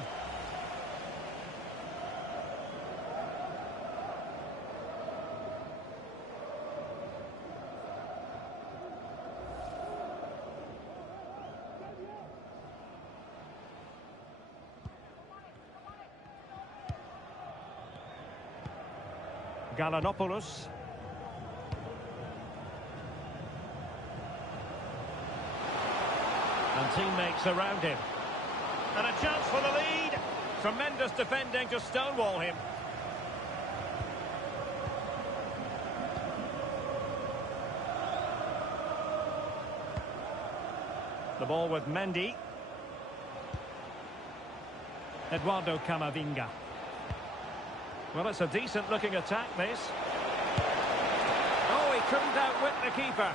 Galanopoulos. And teammates around him. And a chance for the lead. Tremendous defending to stonewall him. The ball with Mendy. Eduardo Camavinga. Well, it's a decent-looking attack, this. Oh, he couldn't outwit the keeper.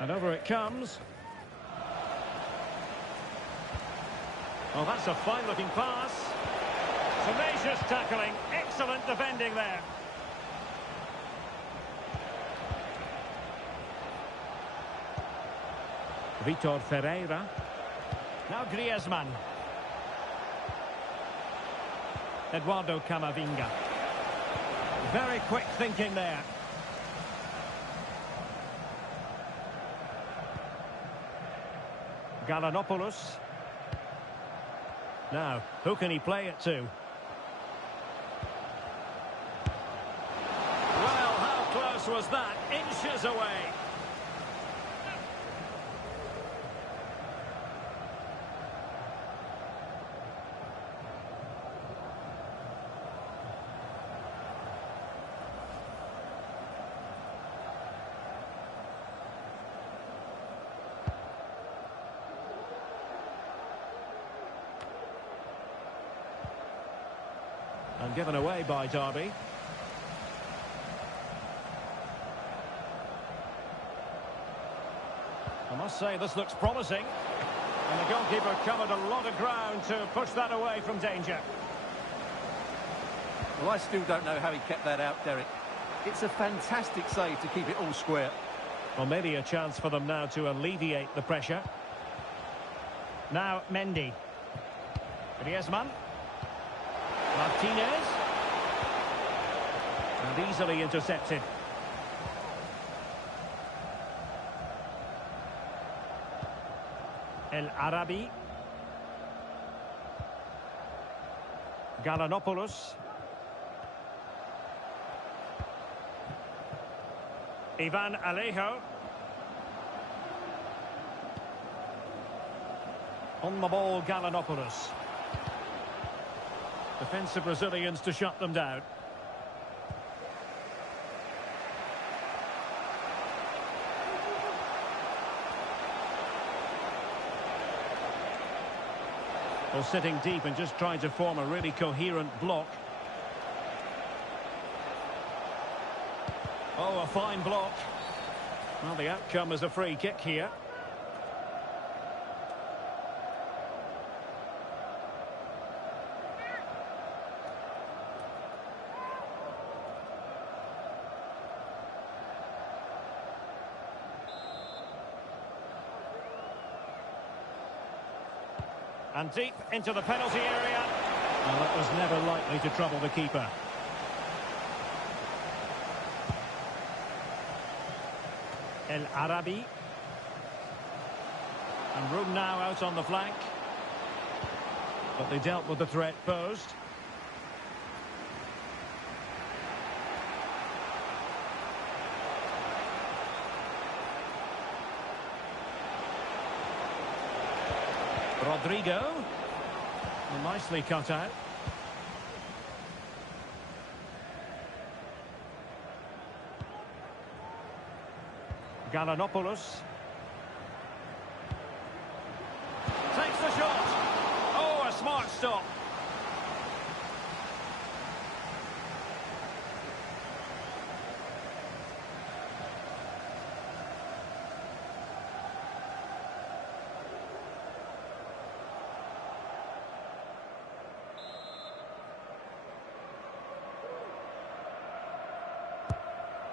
And over it comes. Oh, that's a fine-looking pass. Tenacious tackling. Excellent defending there. Vitor Ferreira. Now Griezmann. Eduardo Camavinga. Very quick thinking there. Galanopoulos. Now, who can he play it to? Well, how close was that? Inches away. And given away by Derby. I must say this looks promising. And the goalkeeper covered a lot of ground to push that away from danger. Well, I still don't know how he kept that out, Derek. It's a fantastic save to keep it all square. Well, maybe a chance for them now to alleviate the pressure. Now, Mendy. Griezmann. Martinez. And easily intercepted. El Arabi. Galanopoulos. Ivan Alejo. On the ball, Galanopoulos. Defensive Brazilians to shut them down. Well, sitting deep and just trying to form a really coherent block. Oh, a fine block. Well, the outcome is a free kick here. And deep into the penalty area. Well, that was never likely to trouble the keeper. El Arabi. And room now out on the flank. But they dealt with the threat posed. Rodrigo. Well, nicely cut out. Galanopoulos. Takes the shot. Oh, a smart stop.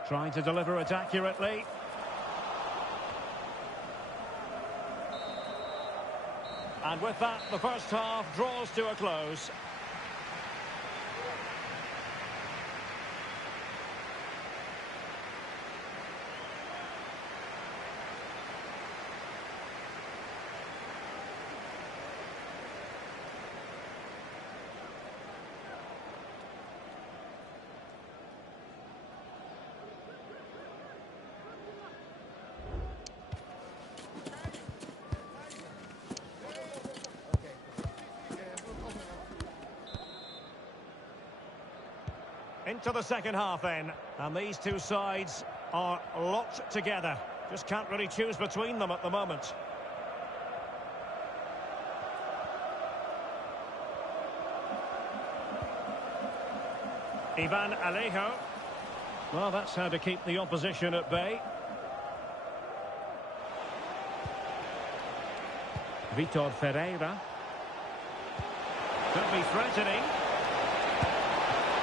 Trying to deliver it accurately. And with that, the first half draws to a close. Into the second half then, and these two sides are locked together. Just can't really choose between them at the moment. Ivan Alejo. Well, that's how to keep the opposition at bay. Vitor Ferreira. Could be threatening.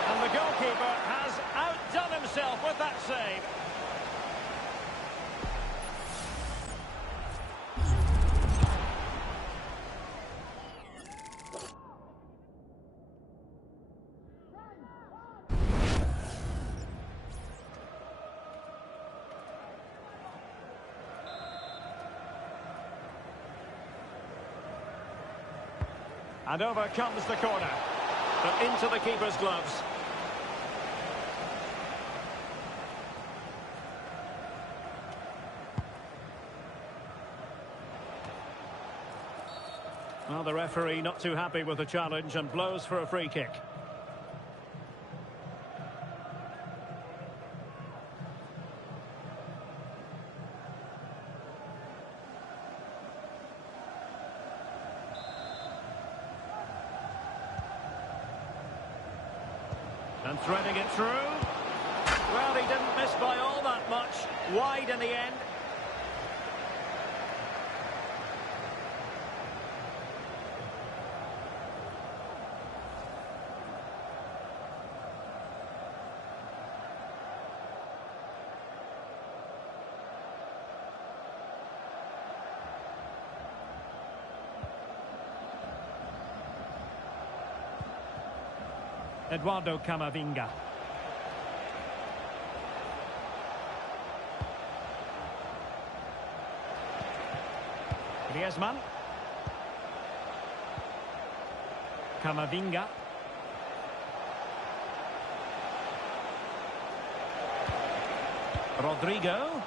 And the goalkeeper has outdone himself with that save. And over comes the corner. But into the keeper's gloves. Well, the referee not too happy with the challenge and blows for a free kick. And threading it through. Well, he didn't miss by all that much. Wide in the end. Eduardo Camavinga. Griezmann. Camavinga. Rodrigo.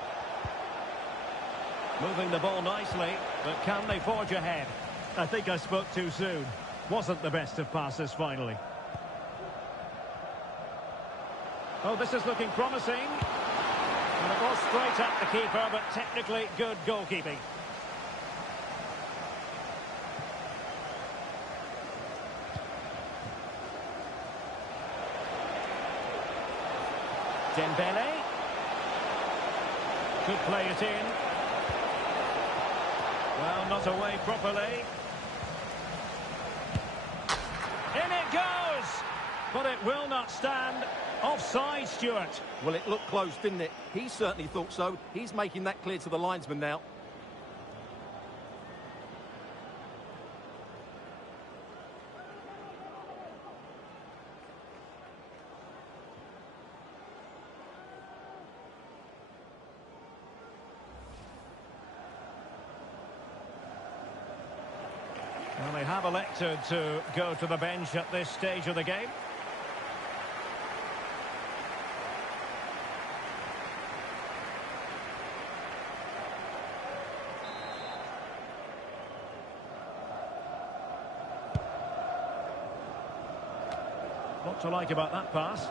Moving the ball nicely, but can they forge ahead? I think I spoke too soon. Wasn't the best of passes finally. Oh, this is looking promising. And it was straight at the keeper, but technically good goalkeeping. Dembele. Could play it in. Well, not away properly. In it goes! But it will not stand. Offside, Stuart. Well, it looked close, didn't it? He certainly thought so. He's making that clear to the linesman now. Well, they have elected to go to the bench at this stage of the game. What to like about that pass?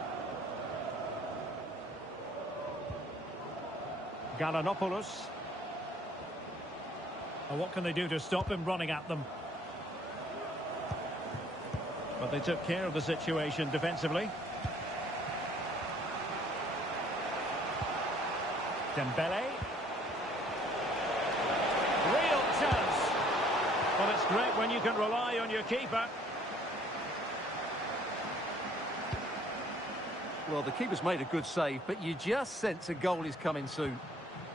Gallanopoulos. And what can they do to stop him running at them? But they took care of the situation defensively. Dembele. Real chance. Well, it's great when you can rely on your keeper. Well, the keeper's made a good save, but you just sense a goal is coming soon.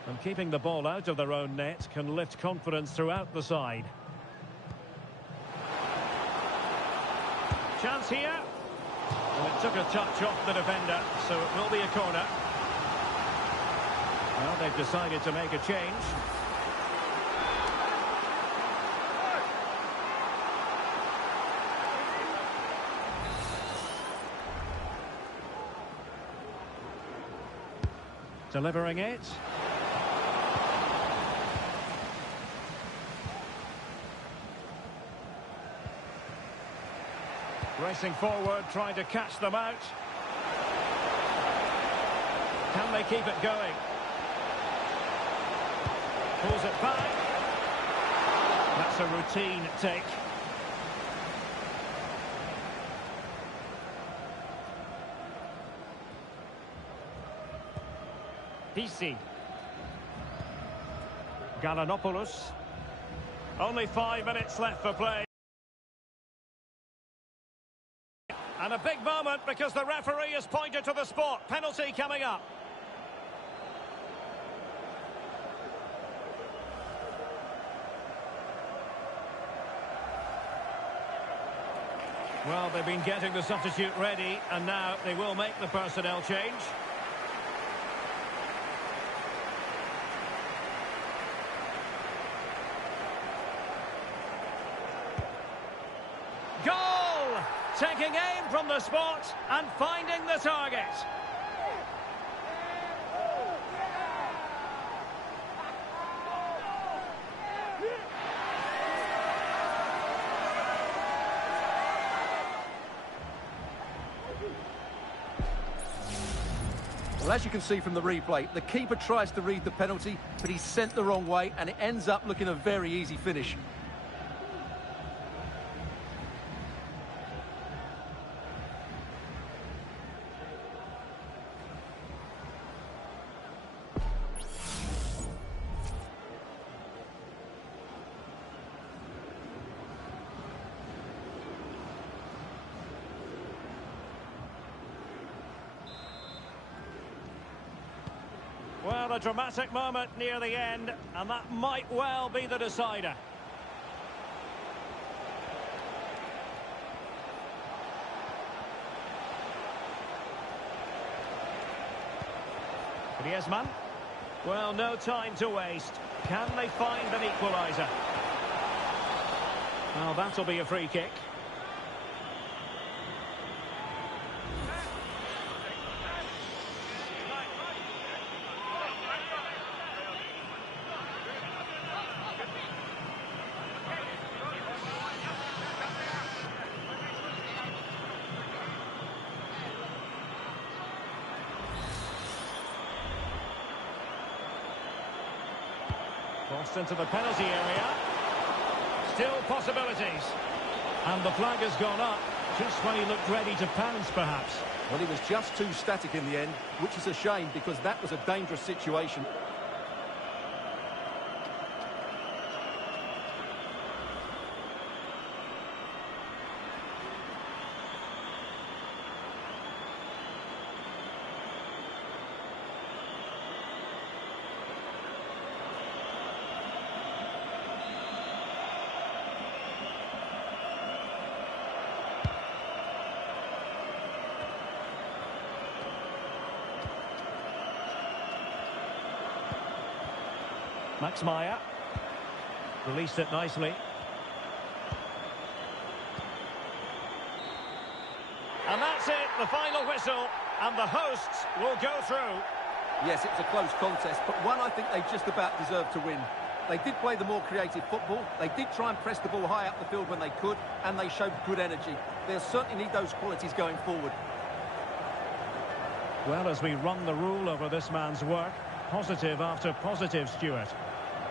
And keeping the ball out of their own net can lift confidence throughout the side. Chance here. Well, it took a touch off the defender, so it will be a corner. Well, they've decided to make a change. Delivering it. Racing forward, trying to catch them out. Can they keep it going? Pulls it back. That's a routine take. PC. Gallanopoulos. Only 5 minutes left for play. And a big moment because the referee has pointed to the spot. Penalty coming up. Well, they've been getting the substitute ready, and now they will make the personnel change. Goal! Taking aim from the spot and finding the target. Well, as you can see from the replay, the keeper tries to read the penalty, but he's sent the wrong way, and it ends up looking a very easy finish. Well, a dramatic moment near the end, and that might well be the decider. Griezmann. Well, no time to waste. Can they find an equaliser? Well, that'll be a free kick. Crossed into the penalty area. Still possibilities. And the flag has gone up, just when he looked ready to pounce, perhaps. Well, he was just too static in the end, which is a shame because that was a dangerous situation. Max Meyer released it nicely. And that's it, the final whistle, and the hosts will go through. Yes, it was a close contest, but one I think they just about deserved to win. They did play the more creative football, they did try and press the ball high up the field when they could, and they showed good energy. They'll certainly need those qualities going forward. Well, as we run the rule over this man's work, positive after positive, Stuart.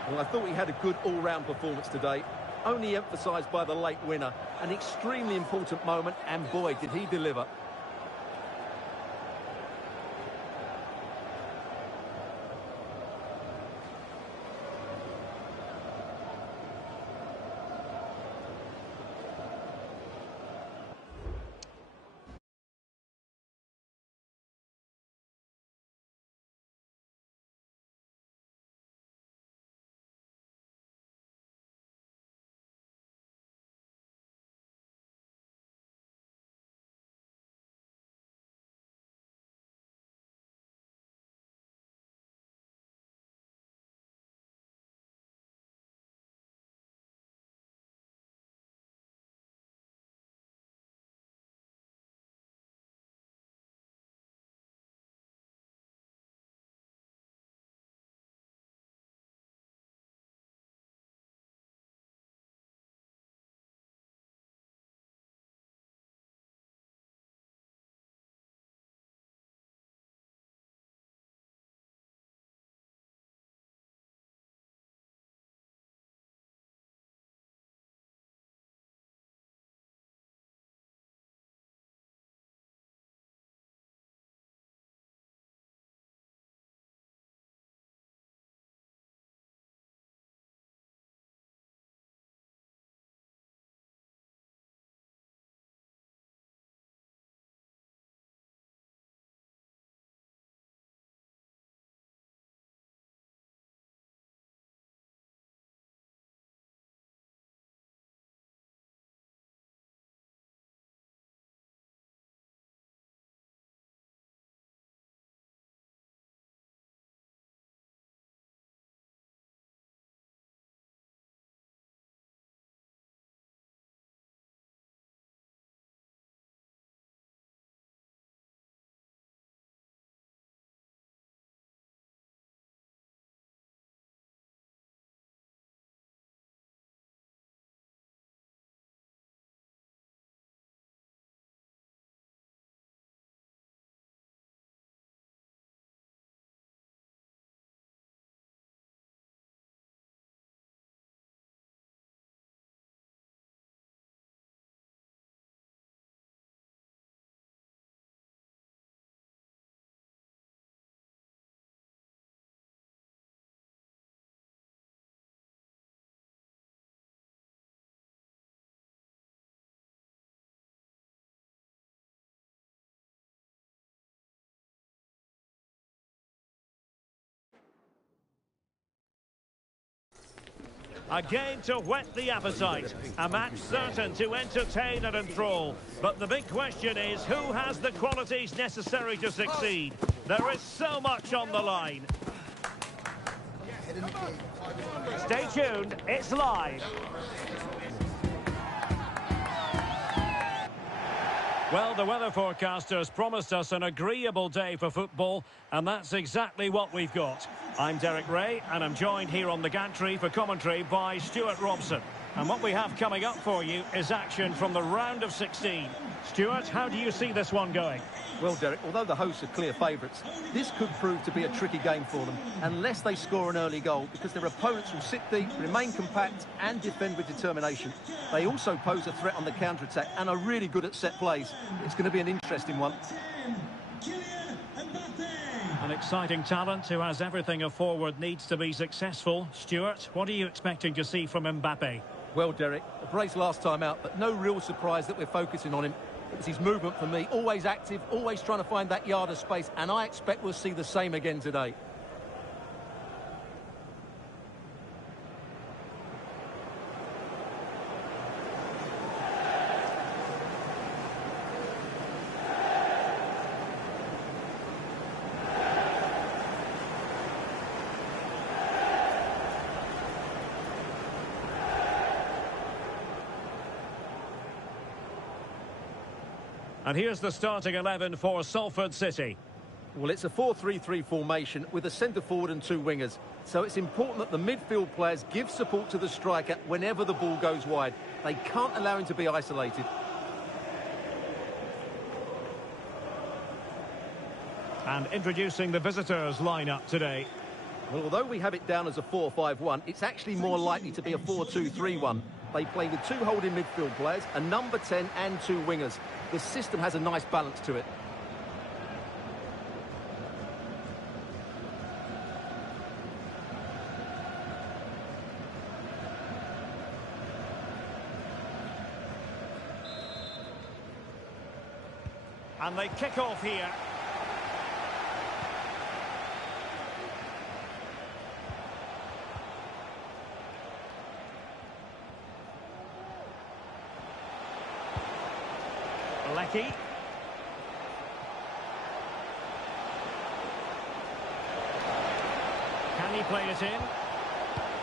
Well, I thought he had a good all-round performance today, only emphasised by the late winner. An extremely important moment, and boy, did he deliver. Again to whet the appetite. A match certain to entertain and enthrall. But the big question is, who has the qualities necessary to succeed? There is so much on the line. Stay tuned, it's live. Well, the weather forecasters promised us an agreeable day for football, and that's exactly what we've got. I'm Derek Ray, and I'm joined here on the gantry for commentary by Stuart Robson. And what we have coming up for you is action from the round of 16. Stuart, how do you see this one going? Well, Derek, although the hosts are clear favourites, this could prove to be a tricky game for them, unless they score an early goal, because their opponents will sit deep, remain compact and defend with determination. They also pose a threat on the counter-attack and are really good at set plays. It's going to be an interesting one. An exciting talent who has everything a forward needs to be successful. Stuart, what are you expecting to see from Mbappe? Well, Derek, a brace last time out, but no real surprise that we're focusing on him. It's his movement for me, always active, always trying to find that yard of space, and I expect we'll see the same again today. And here's the starting 11 for Salford City. Well, it's a 4-3-3 formation with a centre forward and two wingers. So it's important that the midfield players give support to the striker whenever the ball goes wide. They can't allow him to be isolated. And introducing the visitors lineup today. Well, although we have it down as a 4-5-1, it's actually more likely to be a 4-2-3-1. They play with two holding midfield players, a number 10 and two wingers. The system has a nice balance to it. And they kick off here. Lecky. Can he play it in?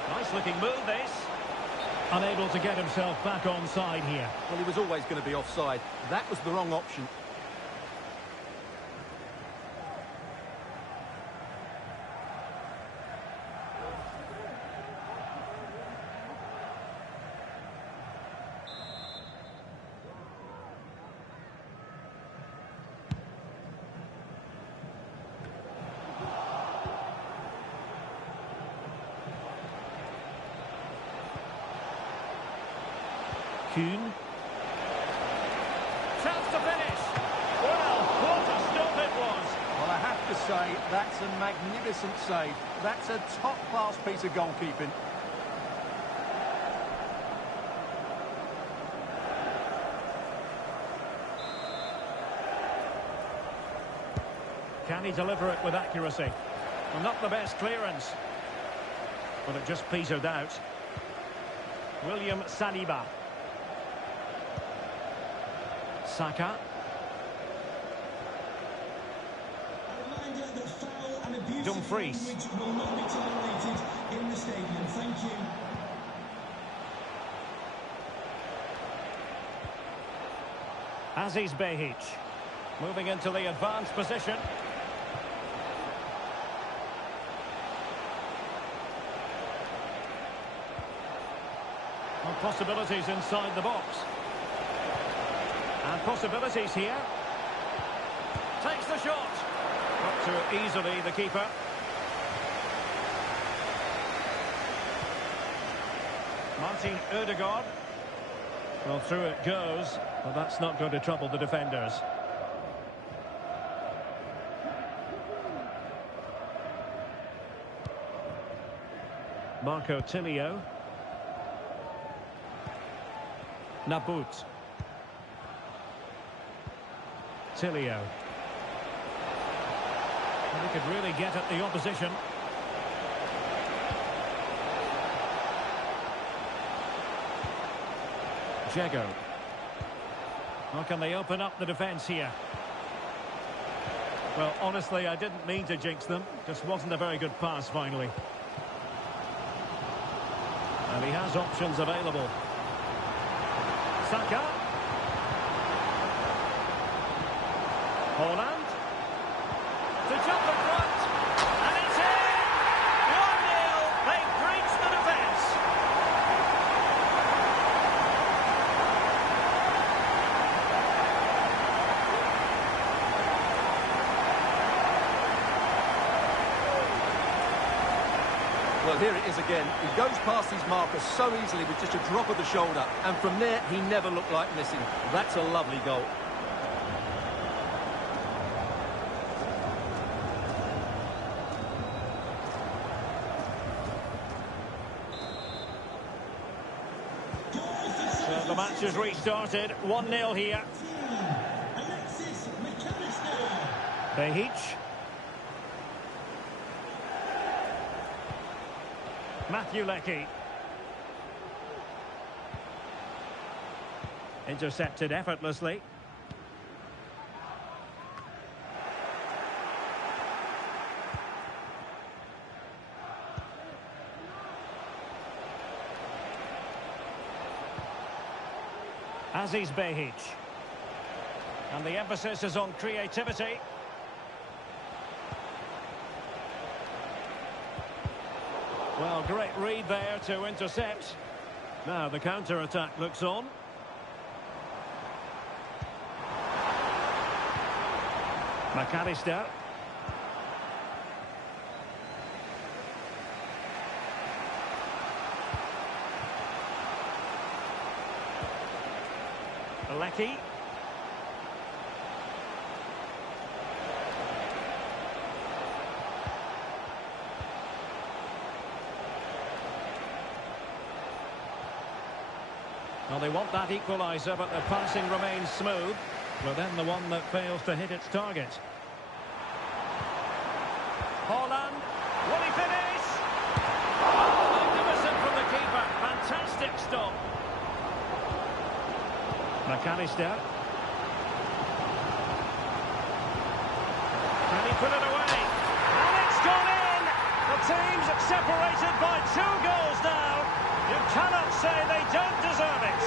Nice looking move this. Unable to get himself back onside here. Well, he was always going to be offside. That was the wrong option. Kuhn. Chance to finish. Well, what a stop it was. Well, I have to say, that's a magnificent save. That's a top-class piece of goalkeeping. Can he deliver it with accuracy? Well, not the best clearance, but it just petered out. William Saliba. Saka. Dumfries. Will not be tolerated in the stadium. Thank you. Aziz Behic. Moving into the advanced position. Well, possibilities inside the box. And possibilities here. Takes the shot. Got to it easily, the keeper. Martin Ødegaard. Well, through it goes, but that's not going to trouble the defenders. Marco Tilio. Nabut. Tilio. And he could really get at the opposition. Jago. How can they open up the defence here? Well, honestly, I didn't mean to jinx them. Just wasn't a very good pass, finally. And he has options available. Saka. Holland. To jump in front. And it's in! 1-0. They breach the defence. Well, here it is again. He goes past his marker so easily with just a drop of the shoulder. And from there, he never looked like missing. That's a lovely goal. So the match has restarted. 1-0 here. Behic. Matthew Leckie. Intercepted effortlessly. Aziz Behic. And the emphasis is on creativity. Well, great read there to intercept. Now the counter-attack looks on. McAllister. Leckie. Well, they want that equaliser, but the passing remains smooth. But then the one that fails to hit its target. Haaland, will he finish? Oh, magnificent from the keeper. Fantastic stop. McAllister. Can he put it away? And it's gone in! The team's separated by 2 goals now. You cannot say they don't deserve it.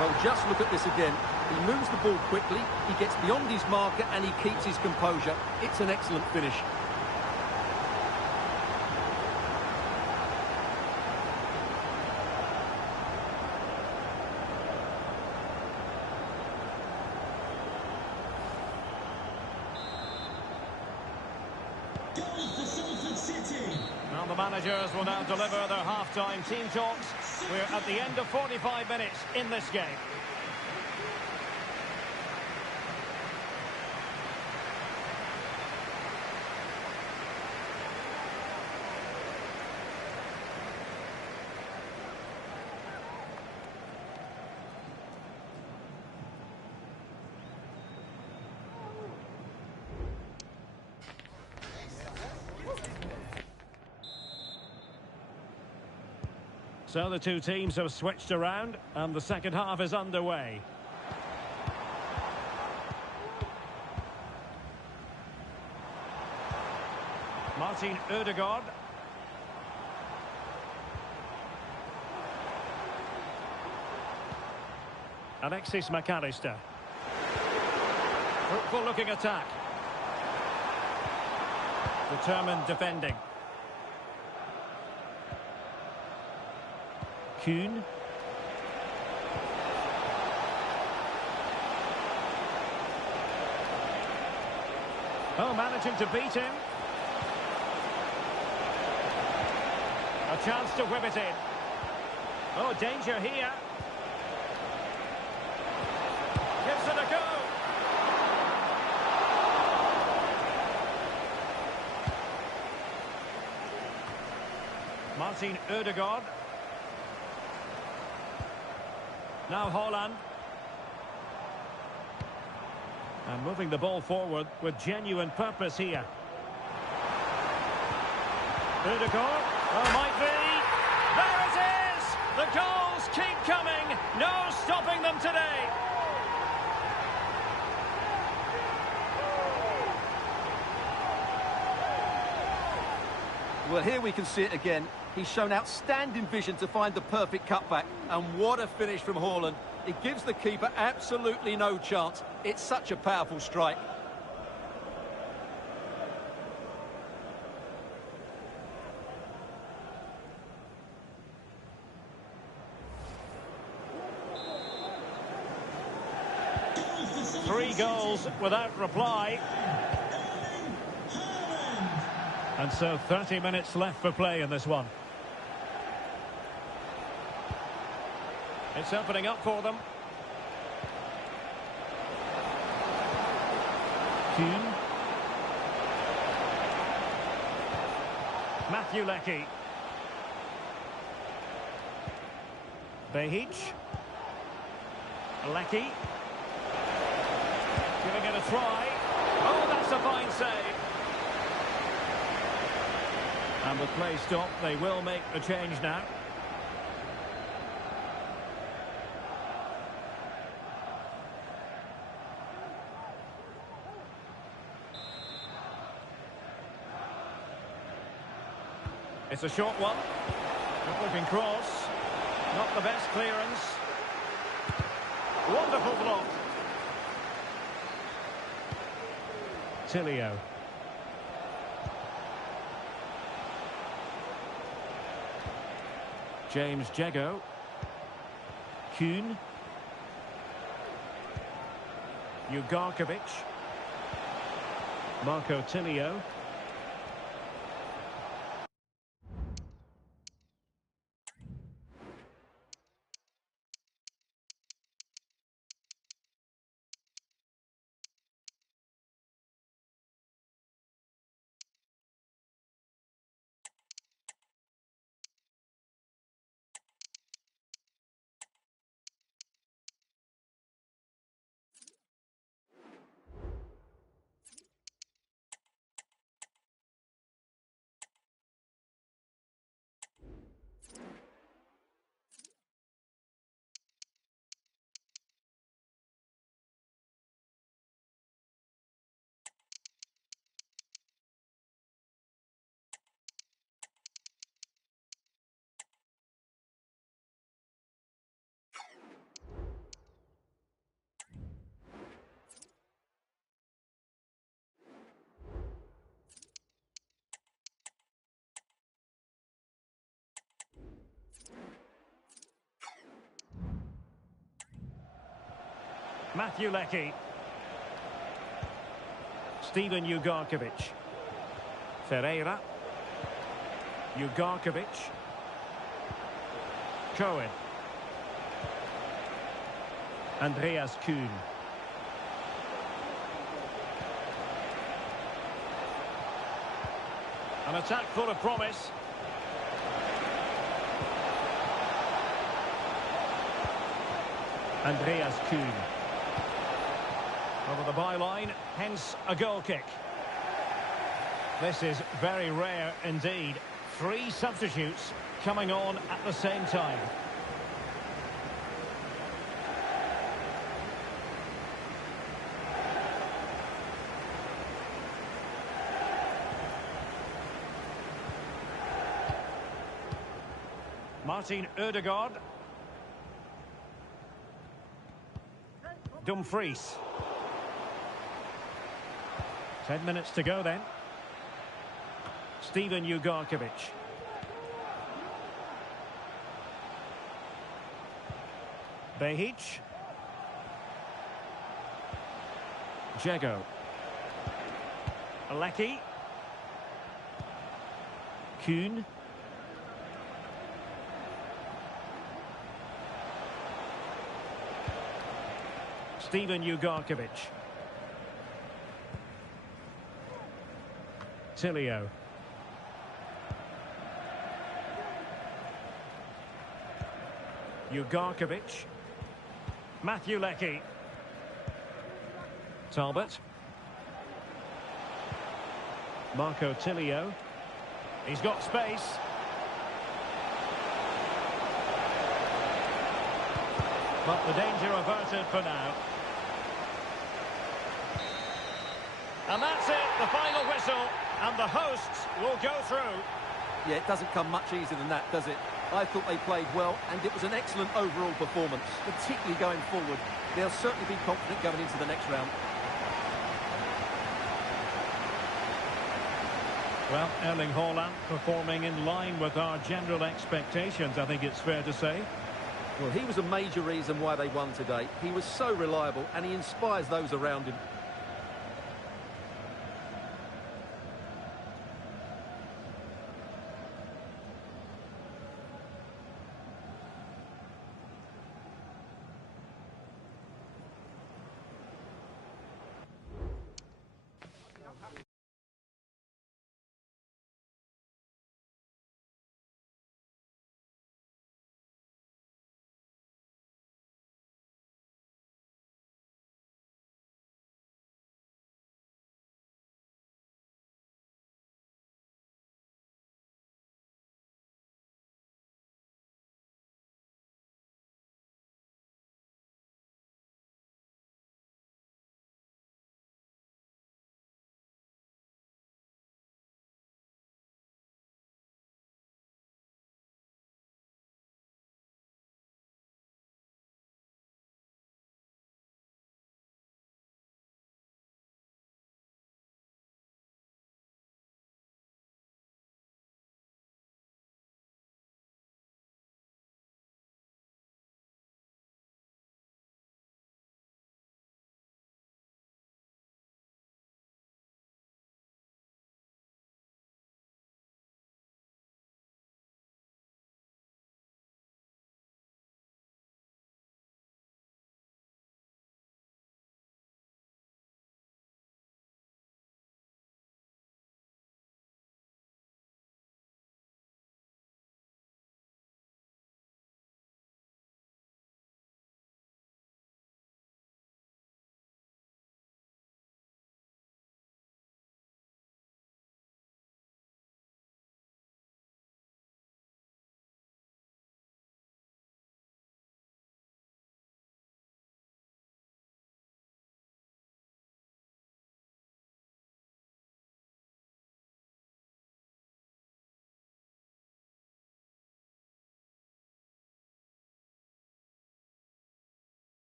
Well, just look at this again. He moves the ball quickly, he gets beyond his marker and he keeps his composure. It's an excellent finish. Well, the managers will now deliver their half-time team talks. We're at the end of 45 minutes in this game. So the two teams have switched around and the second half is underway. Martin Ødegaard. Alexis McAllister. Fruitful looking attack. Determined defending. Kuhn. Oh, managing to beat him. A chance to whip it in. Oh, danger here. Gives it a go. Martin Ødegaard. Now Haaland. And moving the ball forward with genuine purpose here. Ødegaard. Oh, might be. There it is! The goals keep coming. No stopping them today. Well, here we can see it again. He's shown outstanding vision to find the perfect cutback. And what a finish from Haaland. It gives the keeper absolutely no chance. It's such a powerful strike. Three goals without reply. And so 30 minutes left for play in this one. It's opening up for them. Kuhn. Matthew Leckie. Behic. Leckie. Giving it a try. Oh, that's a fine save. And with play stopped, they will make a change now. It's a short one. Good looking cross. Not the best clearance. Wonderful block. Tilio. James Jego. Kuhn. Ugarkovic. Marco Tilio. Matthew Leckie. Steven Ugarkovic. Ferreira. Ugarkovic. Cohen. Andreas Kuhn. An attack full of promise. Andreas Kuhn. Over the byline, hence a goal kick. This is very rare indeed. 3 substitutes coming on at the same time. Martin Ødegaard. Dumfries. 10 minutes to go then. Steven Ugarkovic. Behic. Jego. Leckie. Kuhn. Steven Ugarkovic. Tilio. Ugarkovic. Matthew Leckie. Talbot. Marco Tilio. He's got space. But the danger averted for now. And that's it, the final whistle, and the hosts will go through. Yeah, it doesn't come much easier than that, does it? I thought they played well, and it was an excellent overall performance, particularly going forward. They'll certainly be confident going into the next round. Well, Erling Haaland performing in line with our general expectations, I think it's fair to say. Well, he was a major reason why they won today. He was so reliable, and he inspires those around him.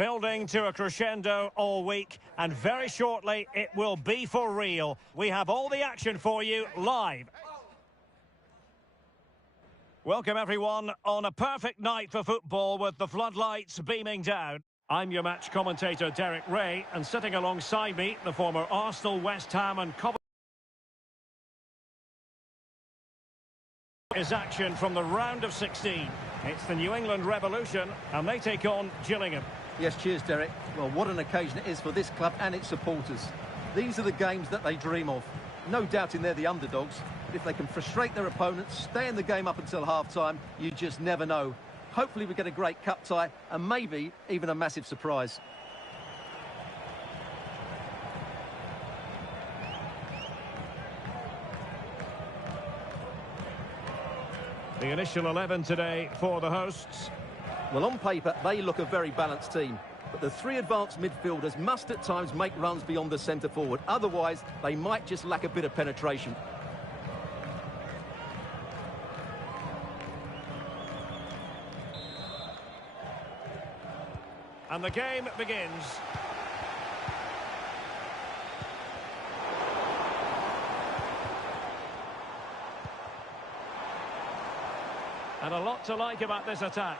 building to a crescendo all week, and very shortly it will be for real. We have all the action for you live. Welcome everyone on a perfect night for football with the floodlights beaming down. I'm your match commentator Derek Ray, and sitting alongside me, the former Arsenal, West Ham and Coventry is action from the round of 16. It's the New England Revolution, and they take on Gillingham. Yes, cheers, Derek. Well, what an occasion it is for this club and its supporters. These are the games that they dream of. No doubting they're the underdogs. But if they can frustrate their opponents, stay in the game up until half-time, you just never know. Hopefully we get a great cup tie and maybe even a massive surprise. The initial 11 today for the hosts. Well, on paper, they look a very balanced team. But the three advanced midfielders must at times make runs beyond the centre-forward. Otherwise, they might just lack a bit of penetration. And the game begins. And a lot to like about this attack.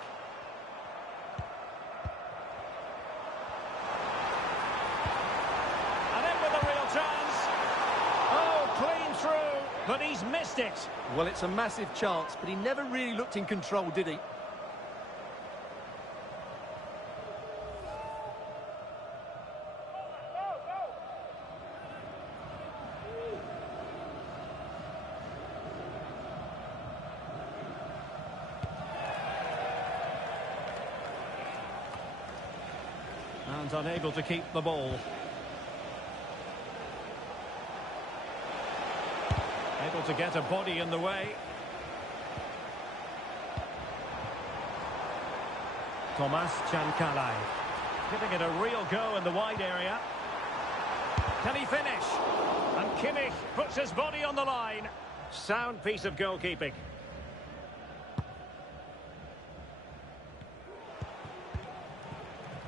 And in with a real chance. Oh, clean through, but he's missed it. Well, it's a massive chance, but he never really looked in control, did he? And unable to keep the ball. Able to get a body in the way. Thomas Chancalay. Giving it a real go in the wide area. Can he finish? And Kimmich puts his body on the line. Sound piece of goalkeeping.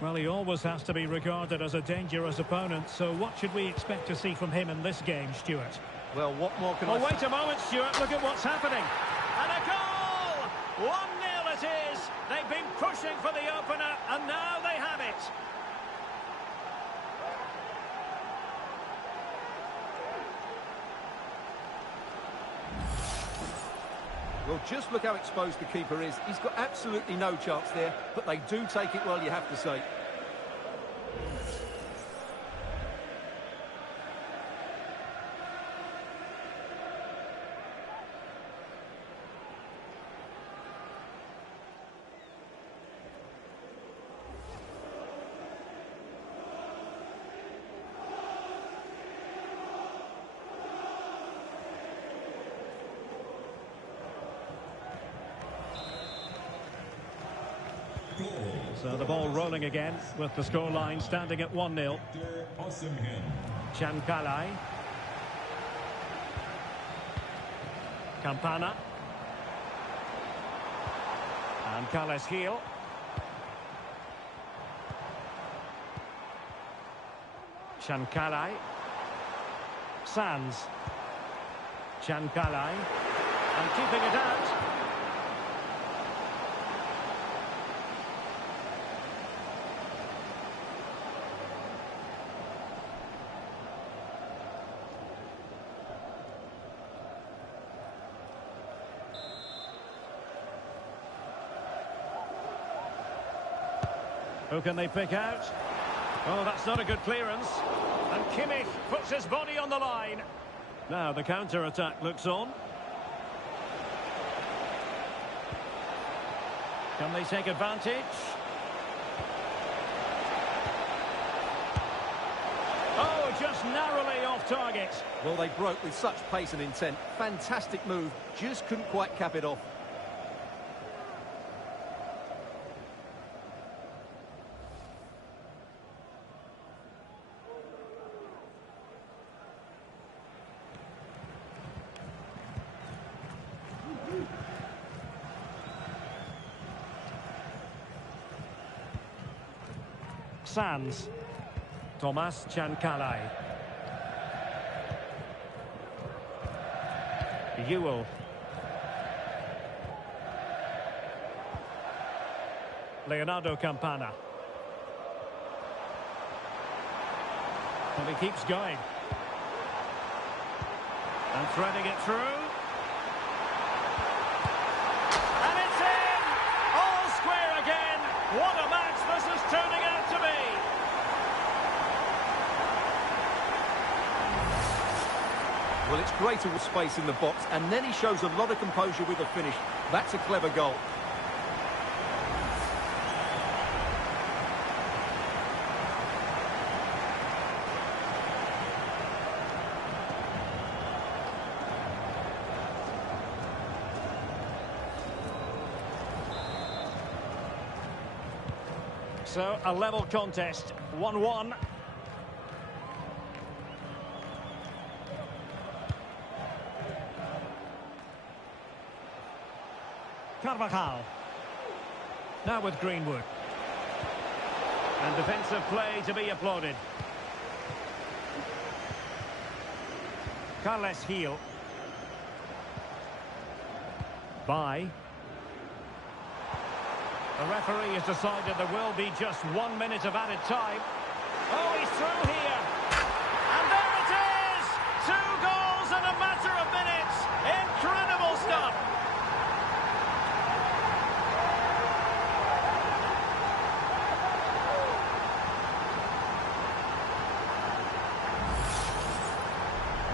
Well, he always has to be regarded as a dangerous opponent, so what should we expect to see from him in this game, Stuart? Well, what more can I say? Oh, wait a moment, Stuart, look at what's happening. And a goal! 1-0 it is. They've been pushing for the opener, and now they have it. Well, just look how exposed the keeper is. He's got absolutely no chance there, but they do take it well, you have to say. So the ball rolling again with the scoreline standing at 1-0. Chancalay. Campana. And Calles Heel. Chancalay. Sands. Chancalay. And keeping it out. Who can they pick out? Oh, that's not a good clearance. And Kimmich puts his body on the line. Now the counter-attack looks on. Can they take advantage? Oh, just narrowly off target. Well, they broke with such pace and intent. Fantastic move. Just couldn't quite cap it off. Sands. Thomas Chancalay. Ewell. Leonardo Campana. And he keeps going. And threading it through. And it's in! All square again. What a match this is turning out to be. Well, it's great to space in the box, and then he shows a lot of composure with the finish. That's a clever goal. So, a level contest, 1-1. Carvajal. Now with Greenwood. And defensive play to be applauded. Carles Gil. By. The referee has decided there will be just 1 minute of added time. Oh, he's through here. And there it is! 2 goals in a matter of minutes. Incredible stuff.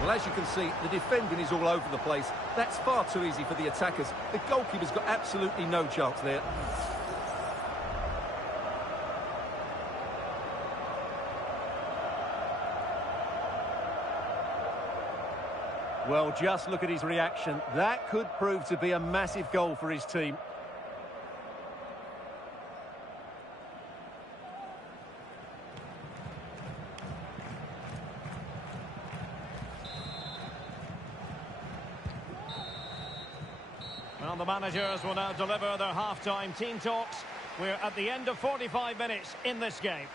Well, as you can see, the defending is all over the place. That's far too easy for the attackers. The goalkeeper's got absolutely no chance there. Well, just look at his reaction. That could prove to be a massive goal for his team. Well, the managers will now deliver their half-time team talks. We're at the end of 45 minutes in this game.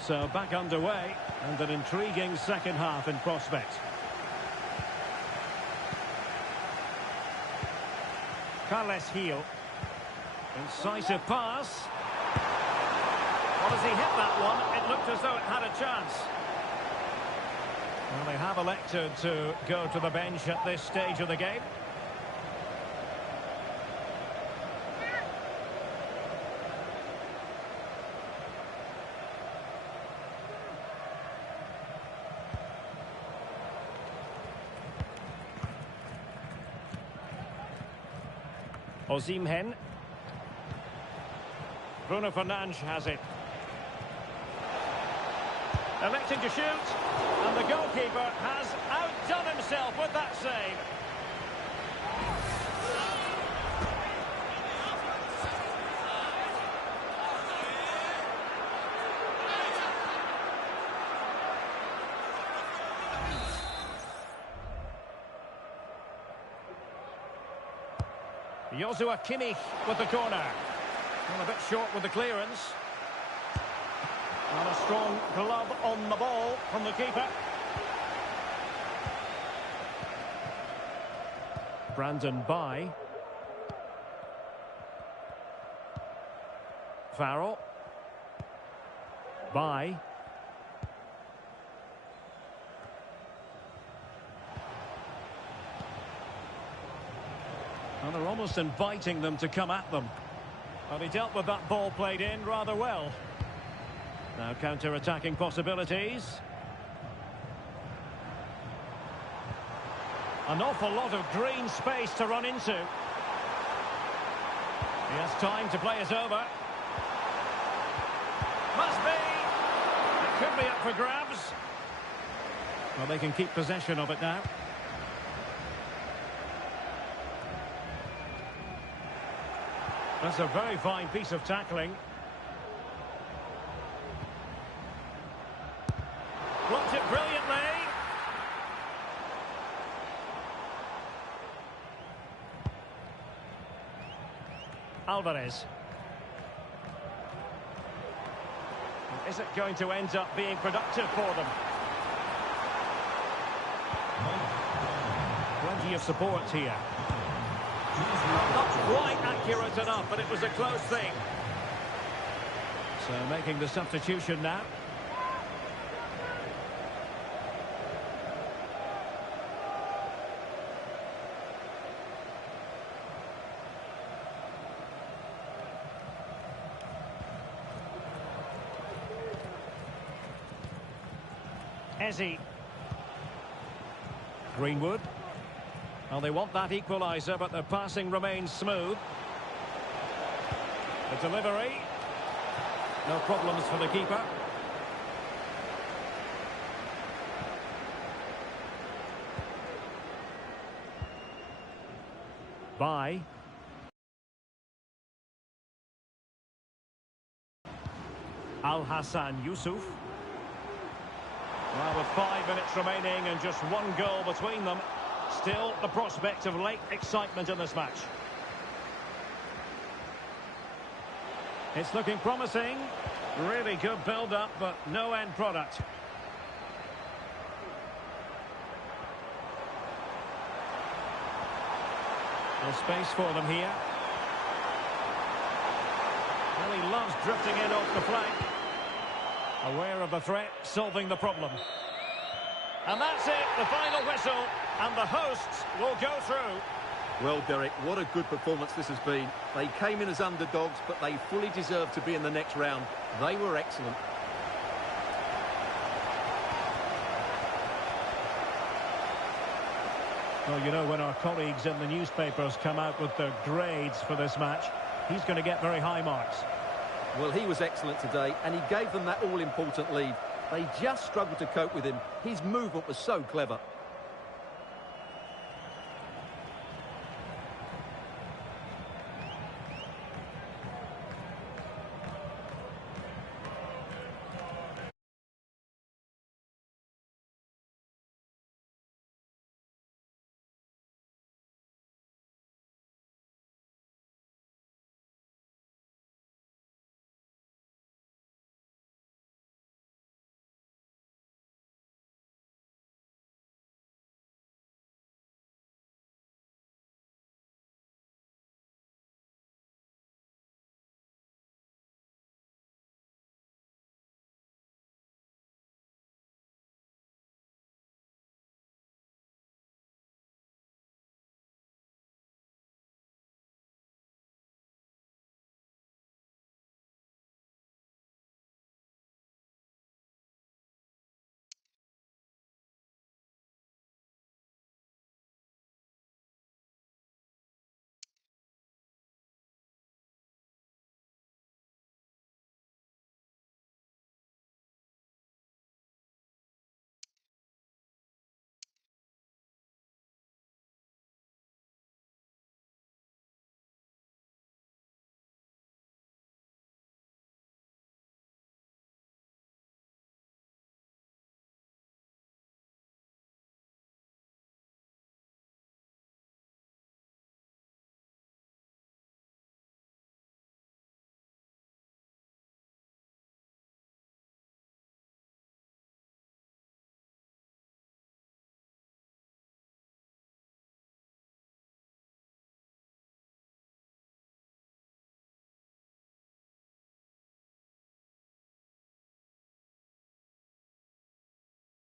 So back underway, and an intriguing second half in prospect. Carles Gil. Incisive pass. Well, as he hit that one, it looked as though it had a chance. Well, they have elected to go to the bench at this stage of the game. Osimhen. Bruno Fernandes has it. Electing to shoot, and the goalkeeper has outdone himself with that save. Joshua Kimmich with the corner. And a bit short with the clearance. And a strong glove on the ball from the keeper. Brandon Bye. Farrell. Bye. And they're almost inviting them to come at them. But he dealt with that ball played in rather well. Now counter-attacking possibilities. An awful lot of green space to run into. He has time to play it over. Must be. It could be up for grabs. Well, they can keep possession of it now. That's a very fine piece of tackling. Blocked it brilliantly. Alvarez. Is it going to end up being productive for them? Plenty of support here. Not quite accurate enough, but it was a close thing. So making the substitution now. Ezzy. Greenwood. Well, they want that equaliser, but their passing remains smooth. The delivery. No problems for the keeper. Bye. Al-Hassan Yusuf. Well, with 5 minutes remaining and just one goal between them, still the prospect of late excitement in this match. It's looking promising. Really good build-up, but no end product. No space for them here. Well, he loves drifting in off the flank. Aware of the threat, solving the problem. And that's it, the final whistle, and the hosts will go through. Well, Derek, what a good performance this has been. They came in as underdogs, but they fully deserve to be in the next round. They were excellent. Well, you know, when our colleagues in the newspapers come out with their grades for this match, he's going to get very high marks. Well, he was excellent today, and he gave them that all-important lead. They just struggled to cope with him. His movement was so clever.